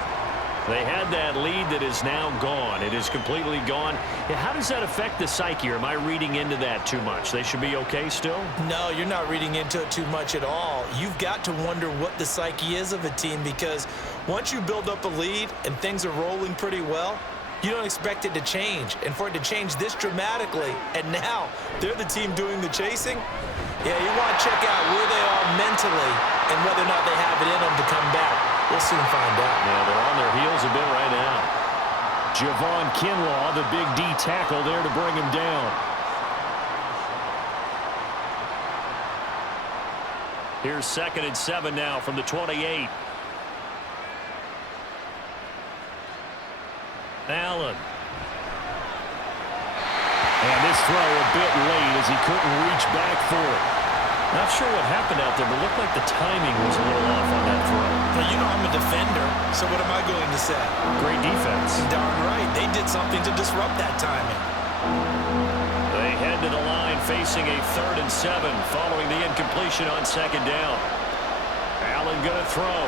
They had that lead that is now gone. It is completely gone. How does that affect the psyche? Or am I reading into that too much? They should be okay still? No, you're not reading into it too much at all. You've got to wonder what the psyche is of a team because once you build up a lead and things are rolling pretty well, you don't expect it to change. And for it to change this dramatically, and now they're the team doing the chasing, yeah, you want to check out where they are mentally and whether or not they have it in them to come back. We'll soon find out. Yeah, they're on their heels a bit right now. Javon Kinlaw, the big D tackle there to bring him down. Here's 2nd and 7 now from the 28. Allen. And this throw a bit late as he couldn't reach back for it. Not sure what happened out there, but it looked like the timing was a little off on that throw. Well, you know I'm a defender, so what am I going to say? Great defense. Darn right. They did something to disrupt that timing. They head to the line facing a 3rd and 7 following the incompletion on 2nd down. Allen going to throw.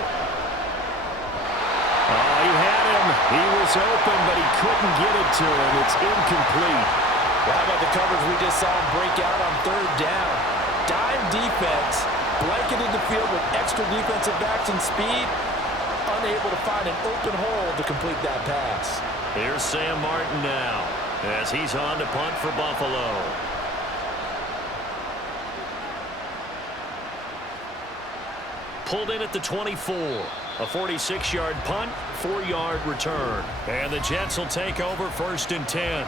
Oh, he had him. He was open, but he couldn't get it to him. It's incomplete. Well, how about the coverage we just saw him break out on third down? Dime defense, blanketed the field with extra defensive backs and speed, unable to find an open hole to complete that pass. Here's Sam Martin now as he's on to punt for Buffalo. Pulled in at the 24. A 46-yard punt, 4-yard return. And the Jets will take over 1st and 10.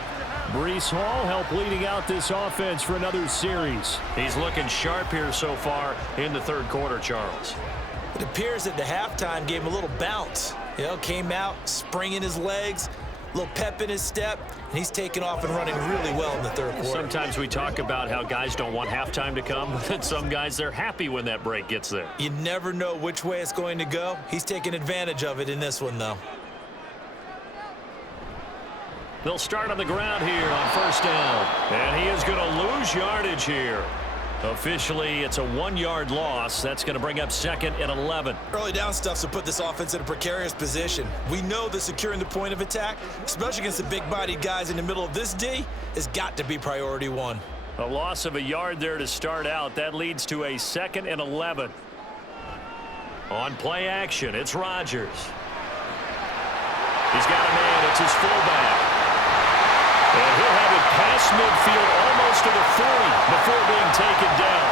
Breece Hall helped leading out this offense for another series. He's looking sharp here so far in the third quarter, Charles. It appears that the halftime gave him a little bounce. Came out, spring in his legs, a little pep in his step, and he's taking off and running really well in the third quarter. Sometimes we talk about how guys don't want halftime to come, but some guys, they're happy when that break gets there. You never know which way it's going to go. He's taking advantage of it in this one, though. They'll start on the ground here on 1st down. And he is going to lose yardage here. Officially, it's a 1-yard loss. That's going to bring up 2nd and 11. Early down stuff to put this offense in a precarious position. We know that securing the point of attack, especially against the big-bodied guys in the middle of this D, has got to be priority 1. A loss of a yard there to start out. That leads to a 2nd and 11. On play action, it's Rodgers. He's got a man. It's his fullback. And he'll have it past midfield almost to the 40 before being taken down.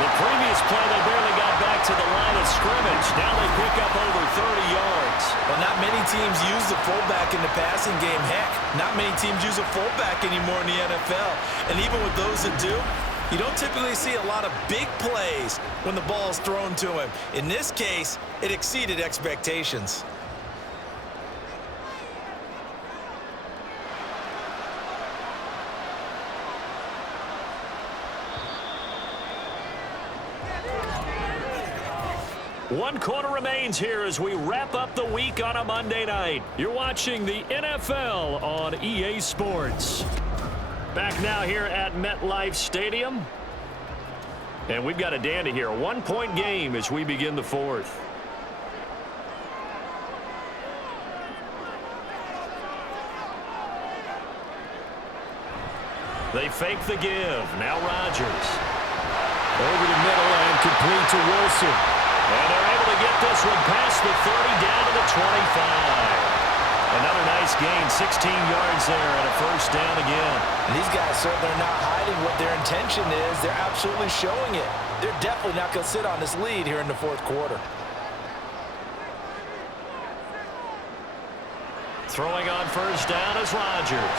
The previous play, they barely got back to the line of scrimmage. Now they pick up over 30 yards. Well, not many teams use the fullback in the passing game. Heck, not many teams use a fullback anymore in the NFL. And even with those that do, you don't typically see a lot of big plays when the ball's thrown to him. In this case, it exceeded expectations. One quarter remains here as we wrap up the week on a Monday night. You're watching the NFL on EA Sports. Back now here at MetLife Stadium. And we've got a dandy here. A 1-point game as we begin the 4th. They fake the give. Now Rodgers. Over the middle and complete to Wilson. And they're able to get this one past the 30 down to the 25. Another nice gain, 16 yards there and a 1st down again. And these guys certainly are not hiding what their intention is. They're absolutely showing it. They're definitely not going to sit on this lead here in the 4th quarter. Throwing on 1st down is Rodgers.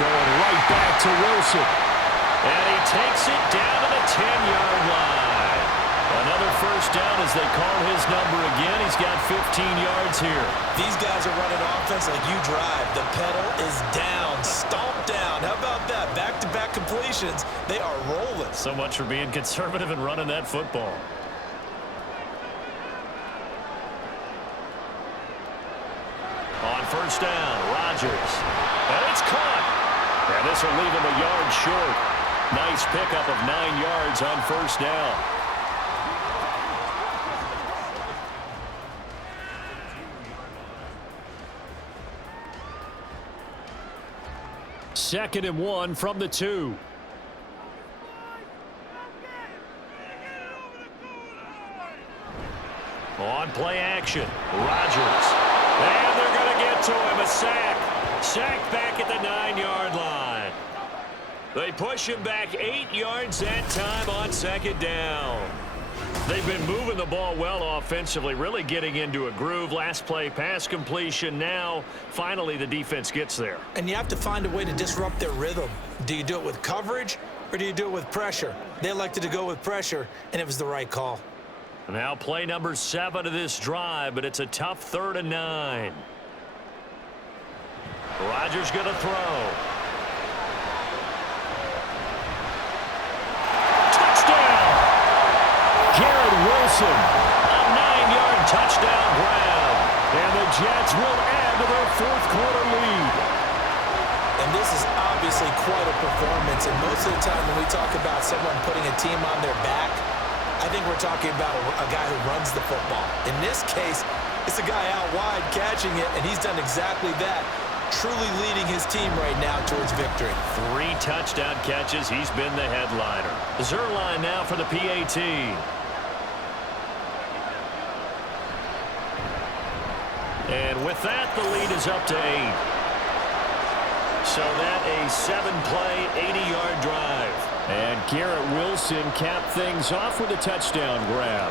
Going right back to Wilson. And he takes it down to the 10-yard line. Another 1st down as they call his number again. He's got 15 yards here. These guys are running offense like you drive. The pedal is down, stomped down. How about that? Back-to-back completions. They are rolling. So much for being conservative and running that football. On 1st down, Rodgers. And it's caught. And this will leave him a yard short. Nice pickup of 9 yards on 1st down. 2nd and 1 from the 2. On play action, Rodgers. And they're going to get to him, a sack. Sack back at the 9-yard line. They push him back 8 yards that time on 2nd down. They've been moving the ball well offensively, really getting into a groove. Last play, pass completion. Now, finally, the defense gets there. And you have to find a way to disrupt their rhythm. Do you do it with coverage or do you do it with pressure? They elected to go with pressure, and it was the right call. Now play number 7 of this drive, but it's a tough 3rd and 9. Rodgers going to throw. Touchdown! Garrett Wilson. A 9-yard touchdown grab. And the Jets will add to their 4th quarter lead. And this is obviously quite a performance. And most of the time when we talk about someone putting a team on their back, I think we're talking about a guy who runs the football. In this case, it's a guy out wide catching it, and he's done exactly that, truly leading his team right now towards victory. 3 touchdown catches. He's been the headliner. Zerline now for the PAT. And with that, the lead is up to 8. So that a 7-play, 80-yard drive. And Garrett Wilson capped things off with a touchdown grab.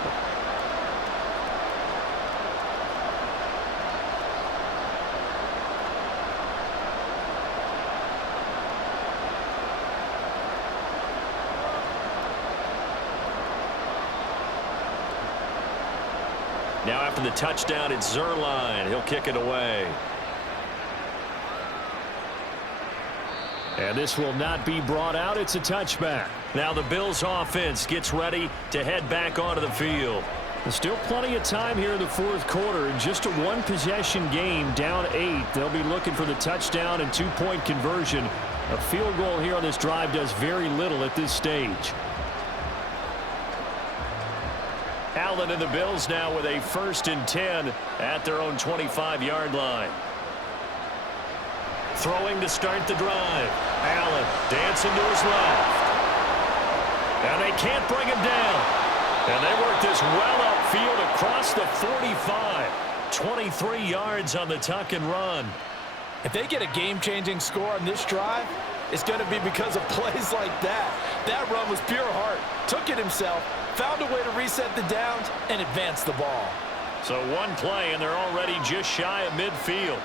Now after the touchdown, it's Zerline. He'll kick it away. And this will not be brought out. It's a touchback. Now the Bills offense gets ready to head back onto the field. There's still plenty of time here in the fourth quarter. Just a one-possession game, down 8. They'll be looking for the touchdown and 2-point conversion. A field goal here on this drive does very little at this stage. Allen and the Bills now with a 1st and 10 at their own 25-yard line. Throwing to start the drive. Allen dancing to his left. And they can't bring him down. And they work this well upfield across the 45. 23 yards on the tuck and run. If they get a game-changing score on this drive, it's going to be because of plays like that. That run was pure heart. Took it himself, found a way to reset the downs, and advance the ball. So one play, and they're already just shy of midfield.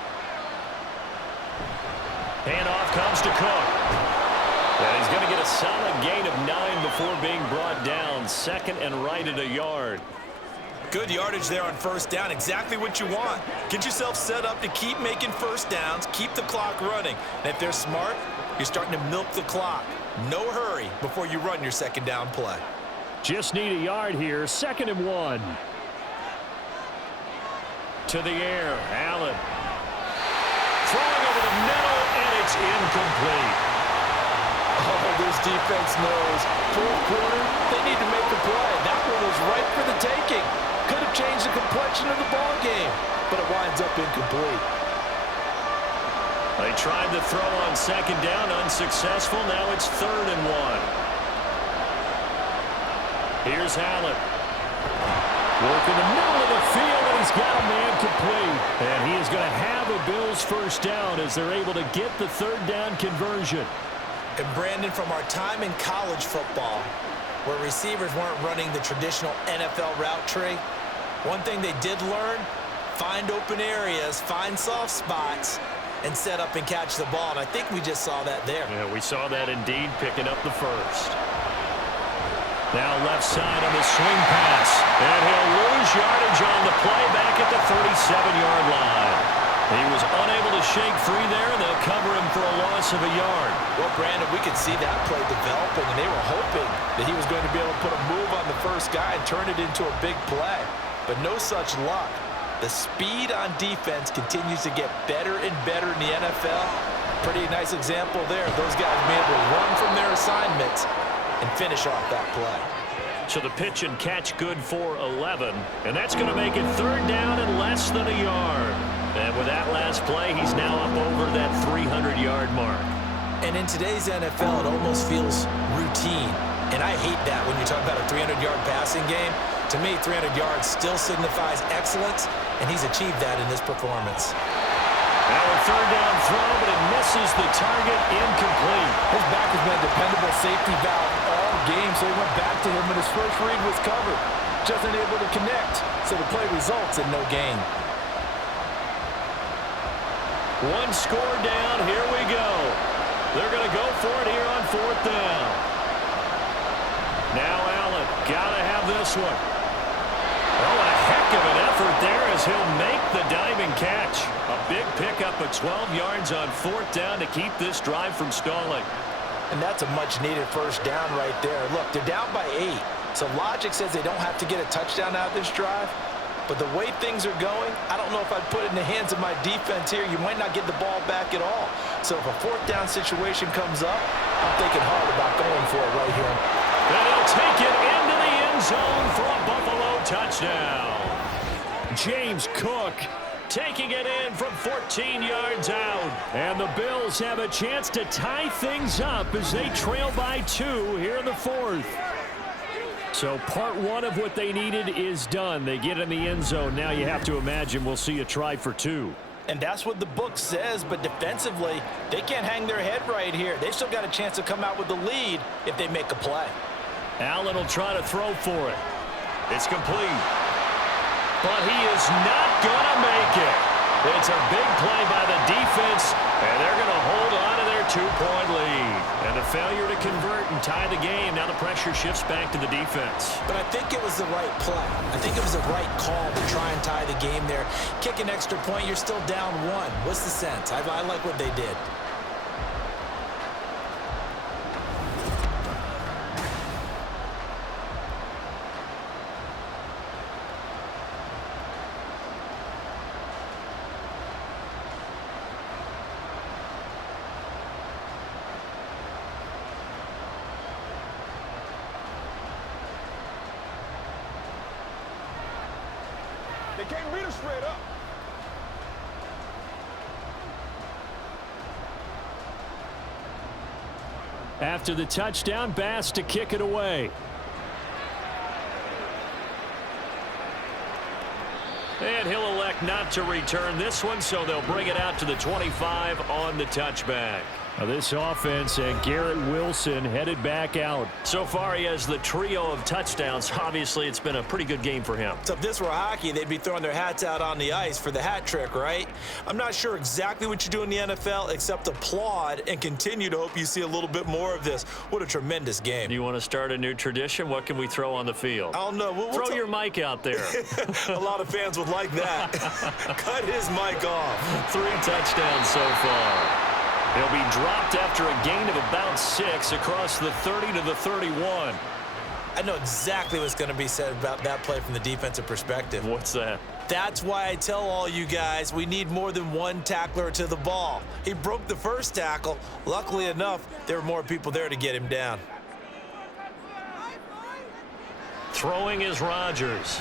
Handoff comes to Cook. And he's going to get a solid gain of 9 before being brought down. 2nd and right at a yard. Good yardage there on 1st down. Exactly what you want. Get yourself set up to keep making 1st downs. Keep the clock running. And if they're smart, you're starting to milk the clock. No hurry before you run your 2nd down play. Just need a yard here. 2nd and 1. To the air. Allen. Throwing over the middle, and it's incomplete. Oh, this defense knows. Fourth quarter, they need to make a play. That one was right for the taking. Could have changed the complexion of the ball game, but it winds up incomplete. They tried the throw on 2nd down, unsuccessful. Now it's 3rd and 1. Here's Allen. Work in the middle of the field, and he's got a man complete. And he is going to have a Bills 1st down as they're able to get the 3rd down conversion. And Brandon, from our time in college football, where receivers weren't running the traditional NFL route tree, one thing they did learn, find open areas, find soft spots, and set up and catch the ball. And I think we just saw that there. Yeah, we saw that indeed, picking up the 1st. Now left side on the swing pass. And he'll lose yardage on the play back at the 37-yard line. He was unable to shake free there, and they'll cover him for a loss of a yard. Well, Brandon, we could see that play developing, and they were hoping that he was going to be able to put a move on the 1st guy and turn it into a big play. But no such luck. The speed on defense continues to get better and better in the NFL. Pretty nice example there. Those guys may be able to run from their assignments and finish off that play. So the pitch and catch good for 11, and that's going to make it 3rd down and less than a yard. And with that last play, he's now up over that 300-yard mark. And in today's NFL, it almost feels routine. And I hate that when you talk about a 300-yard passing game. To me, 300 yards still signifies excellence, and he's achieved that in this performance. Now a 3rd down throw, but it misses the target, incomplete. His back has been a dependable safety valve all game, so he went back to him when his first read was covered. Just unable to connect, so the play results in no gain. One score down, here we go. They're going to go for it here on 4th down. Now Allen, got to have this one. Oh, a heck of an effort there as he'll make the diving catch. A big pickup of 12 yards on 4th down to keep this drive from stalling. And that's a much-needed 1st down right there. Look, they're down by 8, so logic says they don't have to get a touchdown out of this drive. But the way things are going, I don't know if I'd put it in the hands of my defense here. You might not get the ball back at all. So if a 4th down situation comes up, I'm thinking hard about going for it right here. And he'll take it into the end zone touchdown. James Cook taking it in from 14 yards out. And the Bills have a chance to tie things up as they trail by 2 here in the 4th. So part 1 of what they needed is done. They get in the end zone. Now you have to imagine we'll see a try for 2. And that's what the book says, but defensively, they can't hang their head right here. They've still got a chance to come out with the lead if they make a play. Allen will try to throw for it. It's complete. But he is not going to make it. It's a big play by the defense, and they're going to hold on to their 2-point lead. And the failure to convert and tie the game, now the pressure shifts back to the defense. But I think it was the right play. I think it was the right call to try and tie the game there. Kick an extra point, you're still down 1. What's the sense? I like what they did. They can't beat us straight up. After the touchdown, Bass to kick it away. And he'll elect not to return this one, so they'll bring it out to the 25 on the touchback. Now this offense and Garrett Wilson headed back out. So far, he has the trio of touchdowns. Obviously, it's been a pretty good game for him. So if this were hockey, they'd be throwing their hats out on the ice for the hat trick, right? I'm not sure exactly what you do in the NFL except applaud and continue to hope you see a little bit more of this. What a tremendous game. You want to start a new tradition? What can we throw on the field? I don't know. Throw your mic out there. A lot of fans would like that. Cut his mic off. 3 touchdowns so far. He'll be dropped after a gain of about 6 across the 30 to the 31. I know exactly what's going to be said about that play from the defensive perspective. What's that? That's why I tell all you guys we need more than one tackler to the ball. He broke the first tackle. Luckily enough, there were more people there to get him down. Throwing is Rodgers.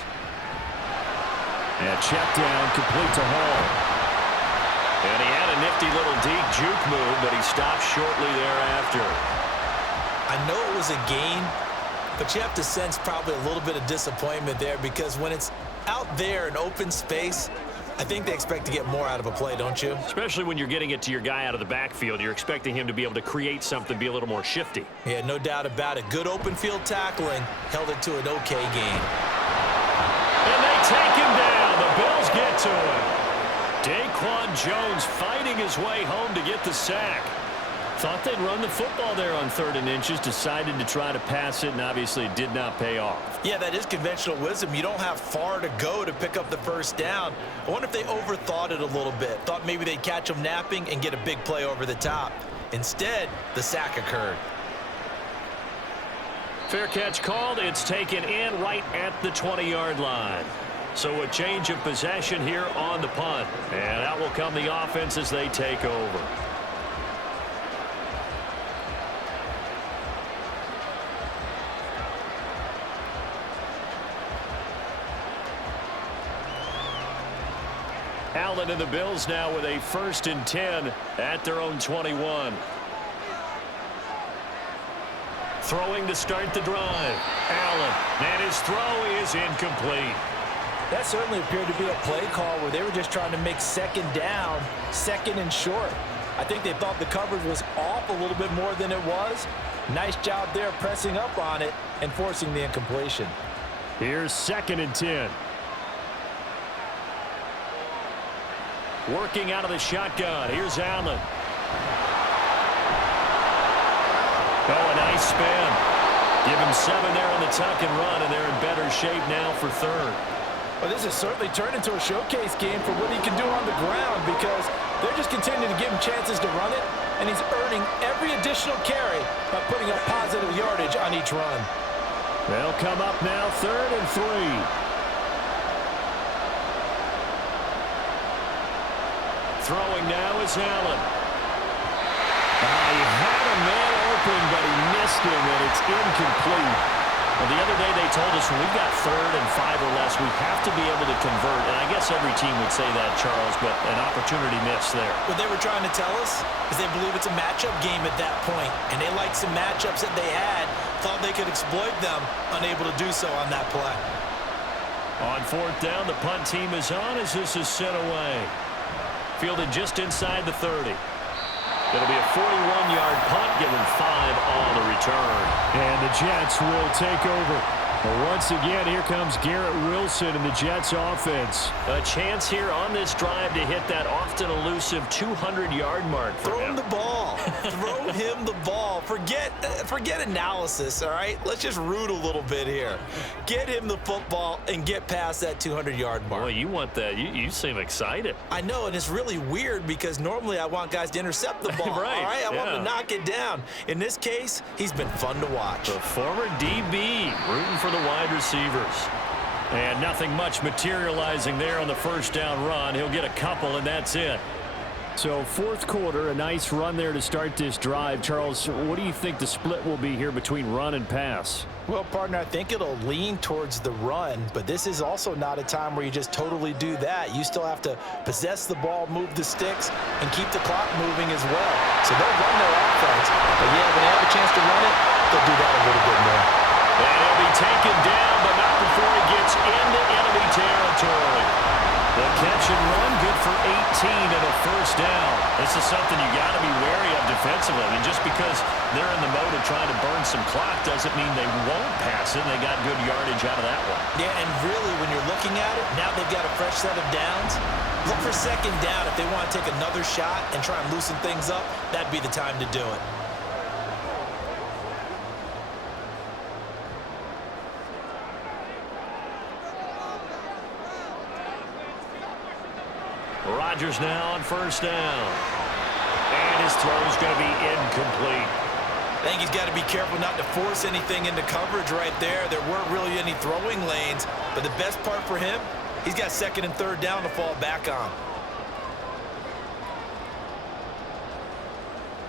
And check down, complete to Hall. And he had a nifty little deep juke move, but he stopped shortly thereafter. I know it was a gain, but you have to sense probably a little bit of disappointment there because when it's out there in open space, I think they expect to get more out of a play, don't you? Especially when you're getting it to your guy out of the backfield. You're expecting him to be able to create something, be a little more shifty. Yeah, no doubt about it. Good open field tackling held it to an okay gain. And they take him down. The Bills get to him. Daquan Jones fighting his way home to get the sack. Thought they'd run the football there on 3rd and inches, decided to try to pass it, and obviously it did not pay off. Yeah, that is conventional wisdom. You don't have far to go to pick up the first down. I wonder if they overthought it a little bit. Thought maybe they'd catch him napping and get a big play over the top. Instead, the sack occurred. Fair catch called. It's taken in right at the 20-yard line. So a change of possession here on the punt. And out will come the offense as they take over. Allen and the Bills now with a 1st and 10 at their own 21. Throwing to start the drive. Allen, and his throw is incomplete. That certainly appeared to be a play call where they were just trying to make 2nd down, 2nd and short. I think they thought the coverage was off a little bit more than it was. Nice job there pressing up on it and forcing the incompletion. Here's 2nd and 10. Working out of the shotgun. Here's Allen. Oh, a nice spin. Give him 7 there on the tuck and run, and they're in better shape now for 3rd. Well, this has certainly turned into a showcase game for what he can do on the ground because they're just continuing to give him chances to run it, and he's earning every additional carry by putting up positive yardage on each run. They'll come up now 3rd and 3. Throwing now is Allen. He had a man open, but he missed him, and it's incomplete. Well, the other day they told us when we've got 3rd and 5 or less, we have to be able to convert. And I guess every team would say that, Charles, but an opportunity missed there. What they were trying to tell us is they believe it's a matchup game at that point, and they liked some matchups that they had, thought they could exploit them, unable to do so on that play. On 4th down, the punt team is on as this is sent away. Fielded just inside the 30. It'll be a 41-yard punt, giving 5 on the return. And the Jets will take over. But once again, here comes Garrett Wilson and the Jets offense. A chance here on this drive to hit that often elusive 200-yard mark for Throw him. him the ball. Throw him the ball. Forget analysis, all right? Let's just root a little bit here. Get him the football and get past that 200-yard mark. Boy, you want that. You seem excited. I know, and it's really weird because normally I want guys to intercept the ball. Right, all right? I want yeah. him to knock it down. In this case, he's been fun to watch. The former DB rooting for the wide receivers. And nothing much materializing there on the first down run. He'll get a couple, and that's it. So 4th quarter, a nice run there to start this drive. Charles, what do you think the split will be here between run and pass? Well, partner, I think it'll lean towards the run, but this is also not a time where you just totally do that. You still have to possess the ball, move the sticks, and keep the clock moving as well. So they'll run their offense, but yeah, when they have a chance to run it, they'll do that a little bit more. And he'll be taken down, but not before he gets into enemy territory. The catch and run, good for 18 and a first down. This is something you got to be wary of defensively. I mean, just because they're in the mode of trying to burn some clock doesn't mean they won't pass it. They got good yardage out of that one. Yeah, and really, when you're looking at it, now they've got a fresh set of downs. Look for 2nd down. If they want to take another shot and try and loosen things up, that'd be the time to do it. Rodgers now on 1st down. And his throw's going to be incomplete. I think he's got to be careful not to force anything into coverage right there. There weren't really any throwing lanes, but the best part for him, he's got 2nd and 3rd down to fall back on.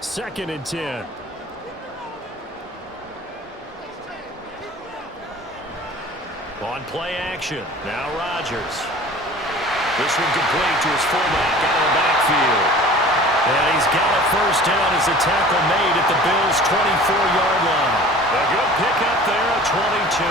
2nd and 10. On play action. Now Rodgers. This one complete to his fullback out of the backfield. And he's got a first down as a tackle made at the Bills' 24-yard line. A good pickup there at 22.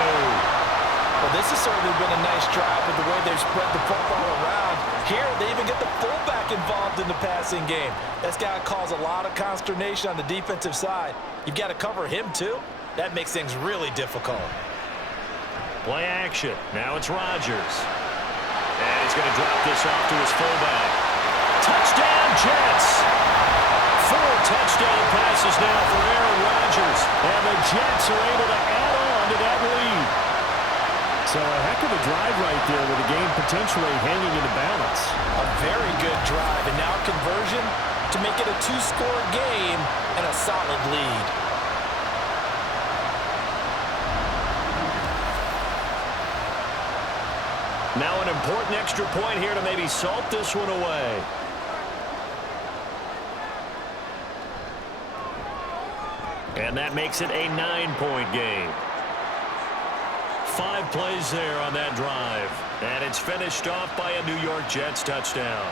Well, this has certainly been a nice drive with the way they've spread the football around. Here, they even get the fullback involved in the passing game. That's got to cause a lot of consternation on the defensive side. You've got to cover him, too. That makes things really difficult. Play action. Now it's Rodgers. And he's going to drop this off to his fullback. Touchdown, Jets! 4 touchdown passes now for Aaron Rodgers. And the Jets are able to add on to that lead. So a heck of a drive right there with the game potentially hanging in the balance. A very good drive, and now conversion to make it a 2-score game and a solid lead. Now an important extra point here to maybe salt this one away. And that makes it a 9-point game. 5 plays there on that drive. And it's finished off by a New York Jets touchdown.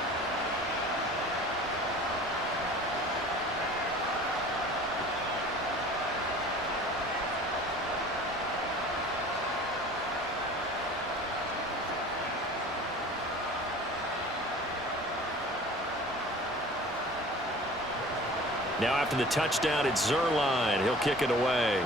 Now after the touchdown, it's Zerline. He'll kick it away.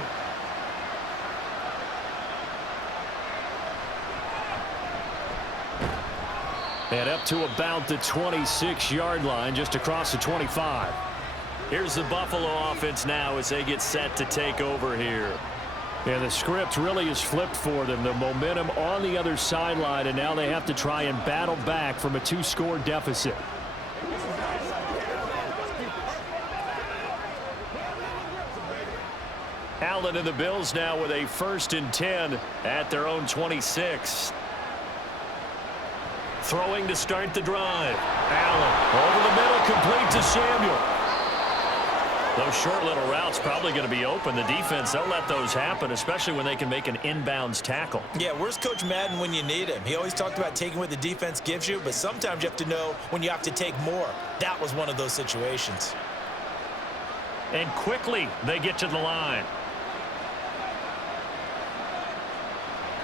And up to about the 26-yard line, just across the 25. Here's the Buffalo offense now as they get set to take over here. And the script really is flipped for them. The momentum on the other sideline, and now they have to try and battle back from a 2-score deficit. Allen and the Bills now with a 1st and 10 at their own 26. Throwing to start the drive. Allen over the middle, complete to Samuel. Those short little routes probably going to be open. The defense, they'll let those happen, especially when they can make an inbounds tackle. Yeah, where's Coach Madden when you need him? He always talked about taking what the defense gives you, but sometimes you have to know when you have to take more. That was one of those situations. And quickly, they get to the line.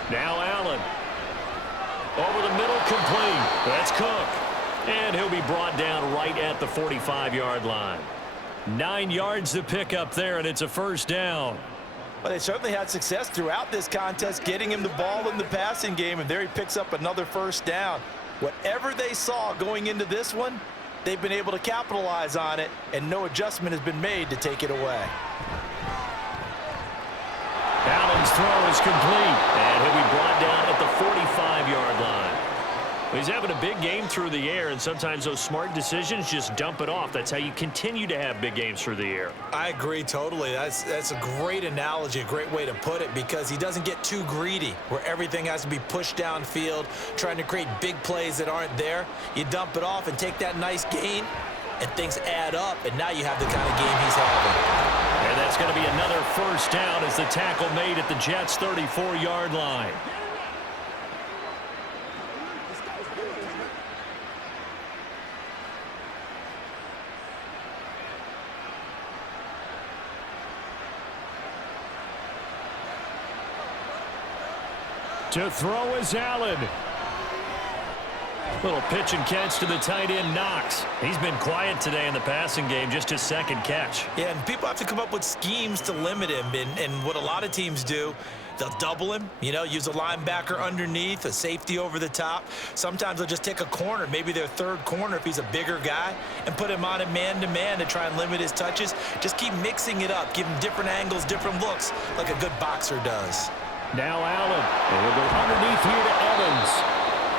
Now Allen. Over the middle, complete. That's Cook. And he'll be brought down right at the 45-yard line. 9 yards to pick up there, and it's a first down. Well, they certainly had success throughout this contest, getting him the ball in the passing game, and there he picks up another first down. Whatever they saw going into this one, they've been able to capitalize on it, and no adjustment has been made to take it away. Allen's throw is complete, and he'll be brought down at the 45-yard line. He's having a big game through the air, and sometimes those smart decisions just dump it off. That's how you continue to have big games through the air. I agree totally. That's a great analogy, a great way to put it, because he doesn't get too greedy where everything has to be pushed downfield, trying to create big plays that aren't there. You dump it off and take that nice gain, and things add up, and now you have the kind of game he's having. And that's going to be another first down as the tackle made at the Jets' 34-yard line. To throw is Allen. Little pitch and catch to the tight end, Knox. He's been quiet today in the passing game, just his second catch. Yeah, and people have to come up with schemes to limit him, and what a lot of teams do, they'll double him, use a linebacker underneath, a safety over the top. Sometimes they'll just take a corner, maybe their third corner if he's a bigger guy, and put him on it man-to-man to try and limit his touches. Just keep mixing it up, give him different angles, different looks, like a good boxer does. Now Allen, and he'll go underneath here to Evans.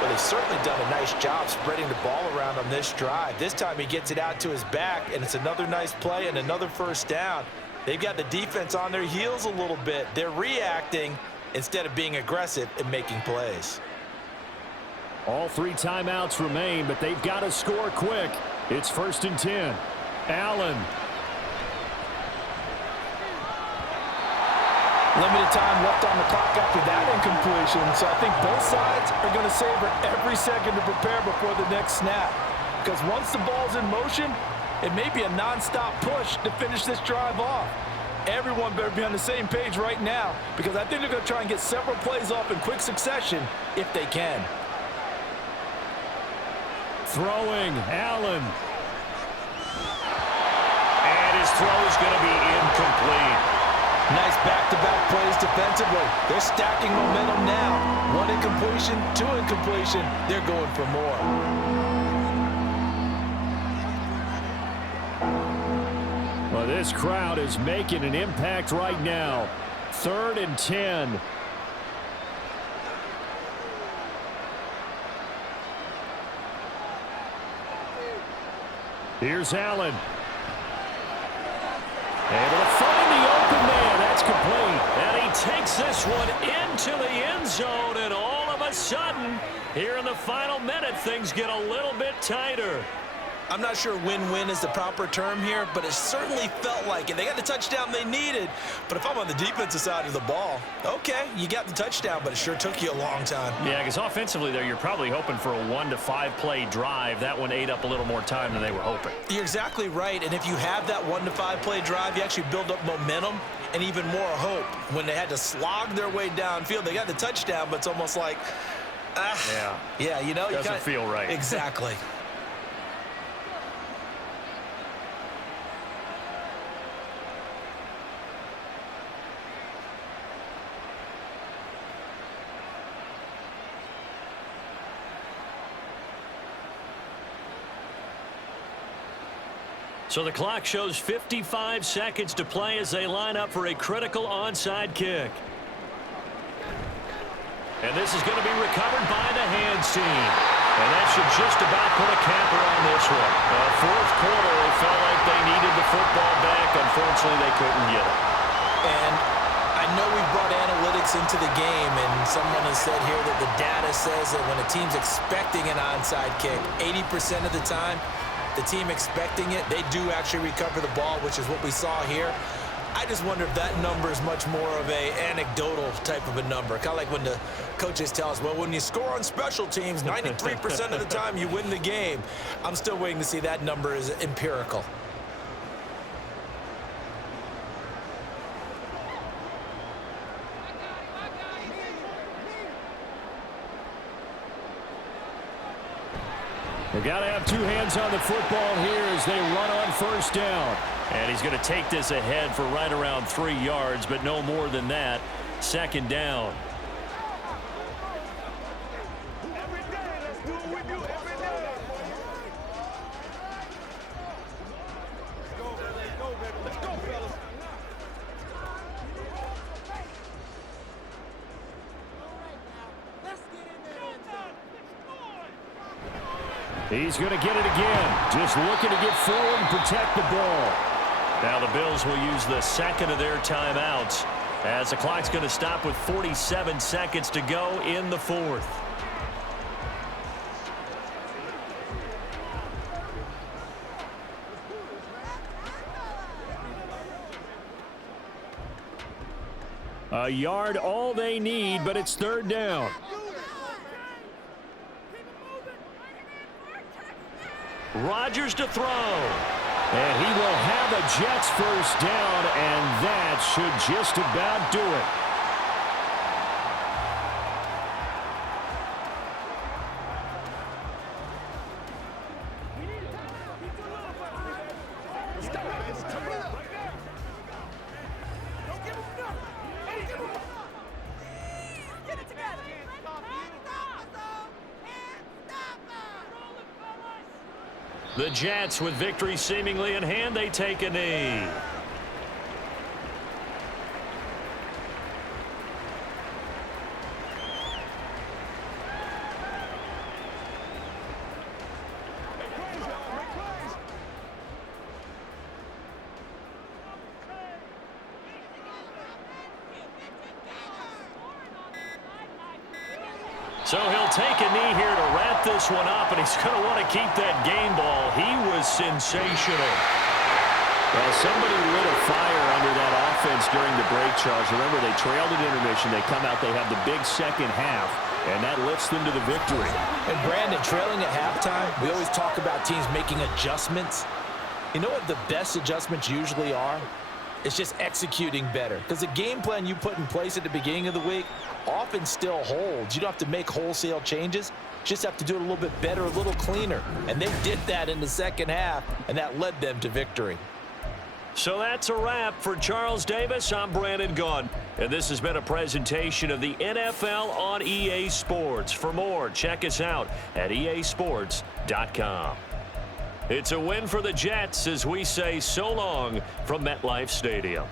Well, they've certainly done a nice job spreading the ball around on this drive. This time he gets it out to his back, and it's another nice play and another first down. They've got the defense on their heels a little bit. They're reacting instead of being aggressive and making plays. All 3 timeouts remain, but they've got to score quick. It's 1st and 10. Allen. Limited time left on the clock after that incompletion, so I think both sides are going to savor every second to prepare before the next snap. Because once the ball's in motion, it may be a non-stop push to finish this drive off. Everyone better be on the same page right now, because I think they're going to try and get several plays off in quick succession if they can. Throwing, Allen. And his throw is going to be incomplete. Nice back-to-back plays defensively. They're stacking momentum now. 1 incompletion, 2 incompletion. They're going for more. Well, this crowd is making an impact right now. 3rd and 10. Here's Allen. Able to find the open man. That's complete. And he takes this one into the end zone, and all of a sudden, here in the final minute, things get a little bit tighter. I'm not sure win-win is the proper term here, but it certainly felt like it. They got the touchdown they needed, but if I'm on the defensive side of the ball, okay, you got the touchdown, but it sure took you a long time. Yeah, because offensively, there, you're probably hoping for a 1 to 5 play drive. That one ate up a little more time than they were hoping. You're exactly right, and if you have that 1 to 5 play drive, you actually build up momentum and even more hope. When they had to slog their way downfield, they got the touchdown, but it's almost like, yeah, doesn't feel right. Exactly. So the clock shows 55 seconds to play as they line up for a critical onside kick. And this is going to be recovered by the hands team. And that should just about put a capper on this one. Fourth quarter, they felt like they needed the football back. Unfortunately, they couldn't get it. And I know we brought analytics into the game, and someone has said here that the data says that when a team's expecting an onside kick, 80% of the time, the team expecting it, they do actually recover the ball, which is what we saw here. I just wonder if that number is much more of a anecdotal type of a number. Kind of like when the coaches tell us, well, when you score on special teams, 93% of the time you win the game. I'm still waiting to see that number is empirical. They've got to have two hands on the football here as they run on first down. And he's going to take this ahead for right around 3 yards, but no more than that. Second down. Every day, let's do it with you every day. Let's go, baby. Let's go, fellas. He's going to get it again. Just looking to get forward and protect the ball. Now the Bills will use the second of their timeouts as the clock's going to stop with 47 seconds to go in the fourth. A yard all they need, but it's third down. Rodgers to throw. And he will have a Jets first down, and that should just about do it. The Jets, with victory seemingly in hand, they take a knee. So he'll take a knee here to wrap this one up, and he's going to want to keep that game ball. He was sensational. Well, somebody lit a fire under that offense during the break, Charles. Remember, they trailed at intermission. They come out, they have the big second half, and that lifts them to the victory. And Brandon, trailing at halftime, we always talk about teams making adjustments. You know what the best adjustments usually are? It's just executing better. Because the game plan you put in place at the beginning of the week often still holds. You don't have to make wholesale changes. You just have to do it a little bit better, a little cleaner. And they did that in the second half, and that led them to victory. So that's a wrap for Charles Davis. I'm Brandon Gaudin, and this has been a presentation of the NFL on EA Sports. For more, check us out at easports.com. It's a win for the Jets as we say so long from MetLife Stadium.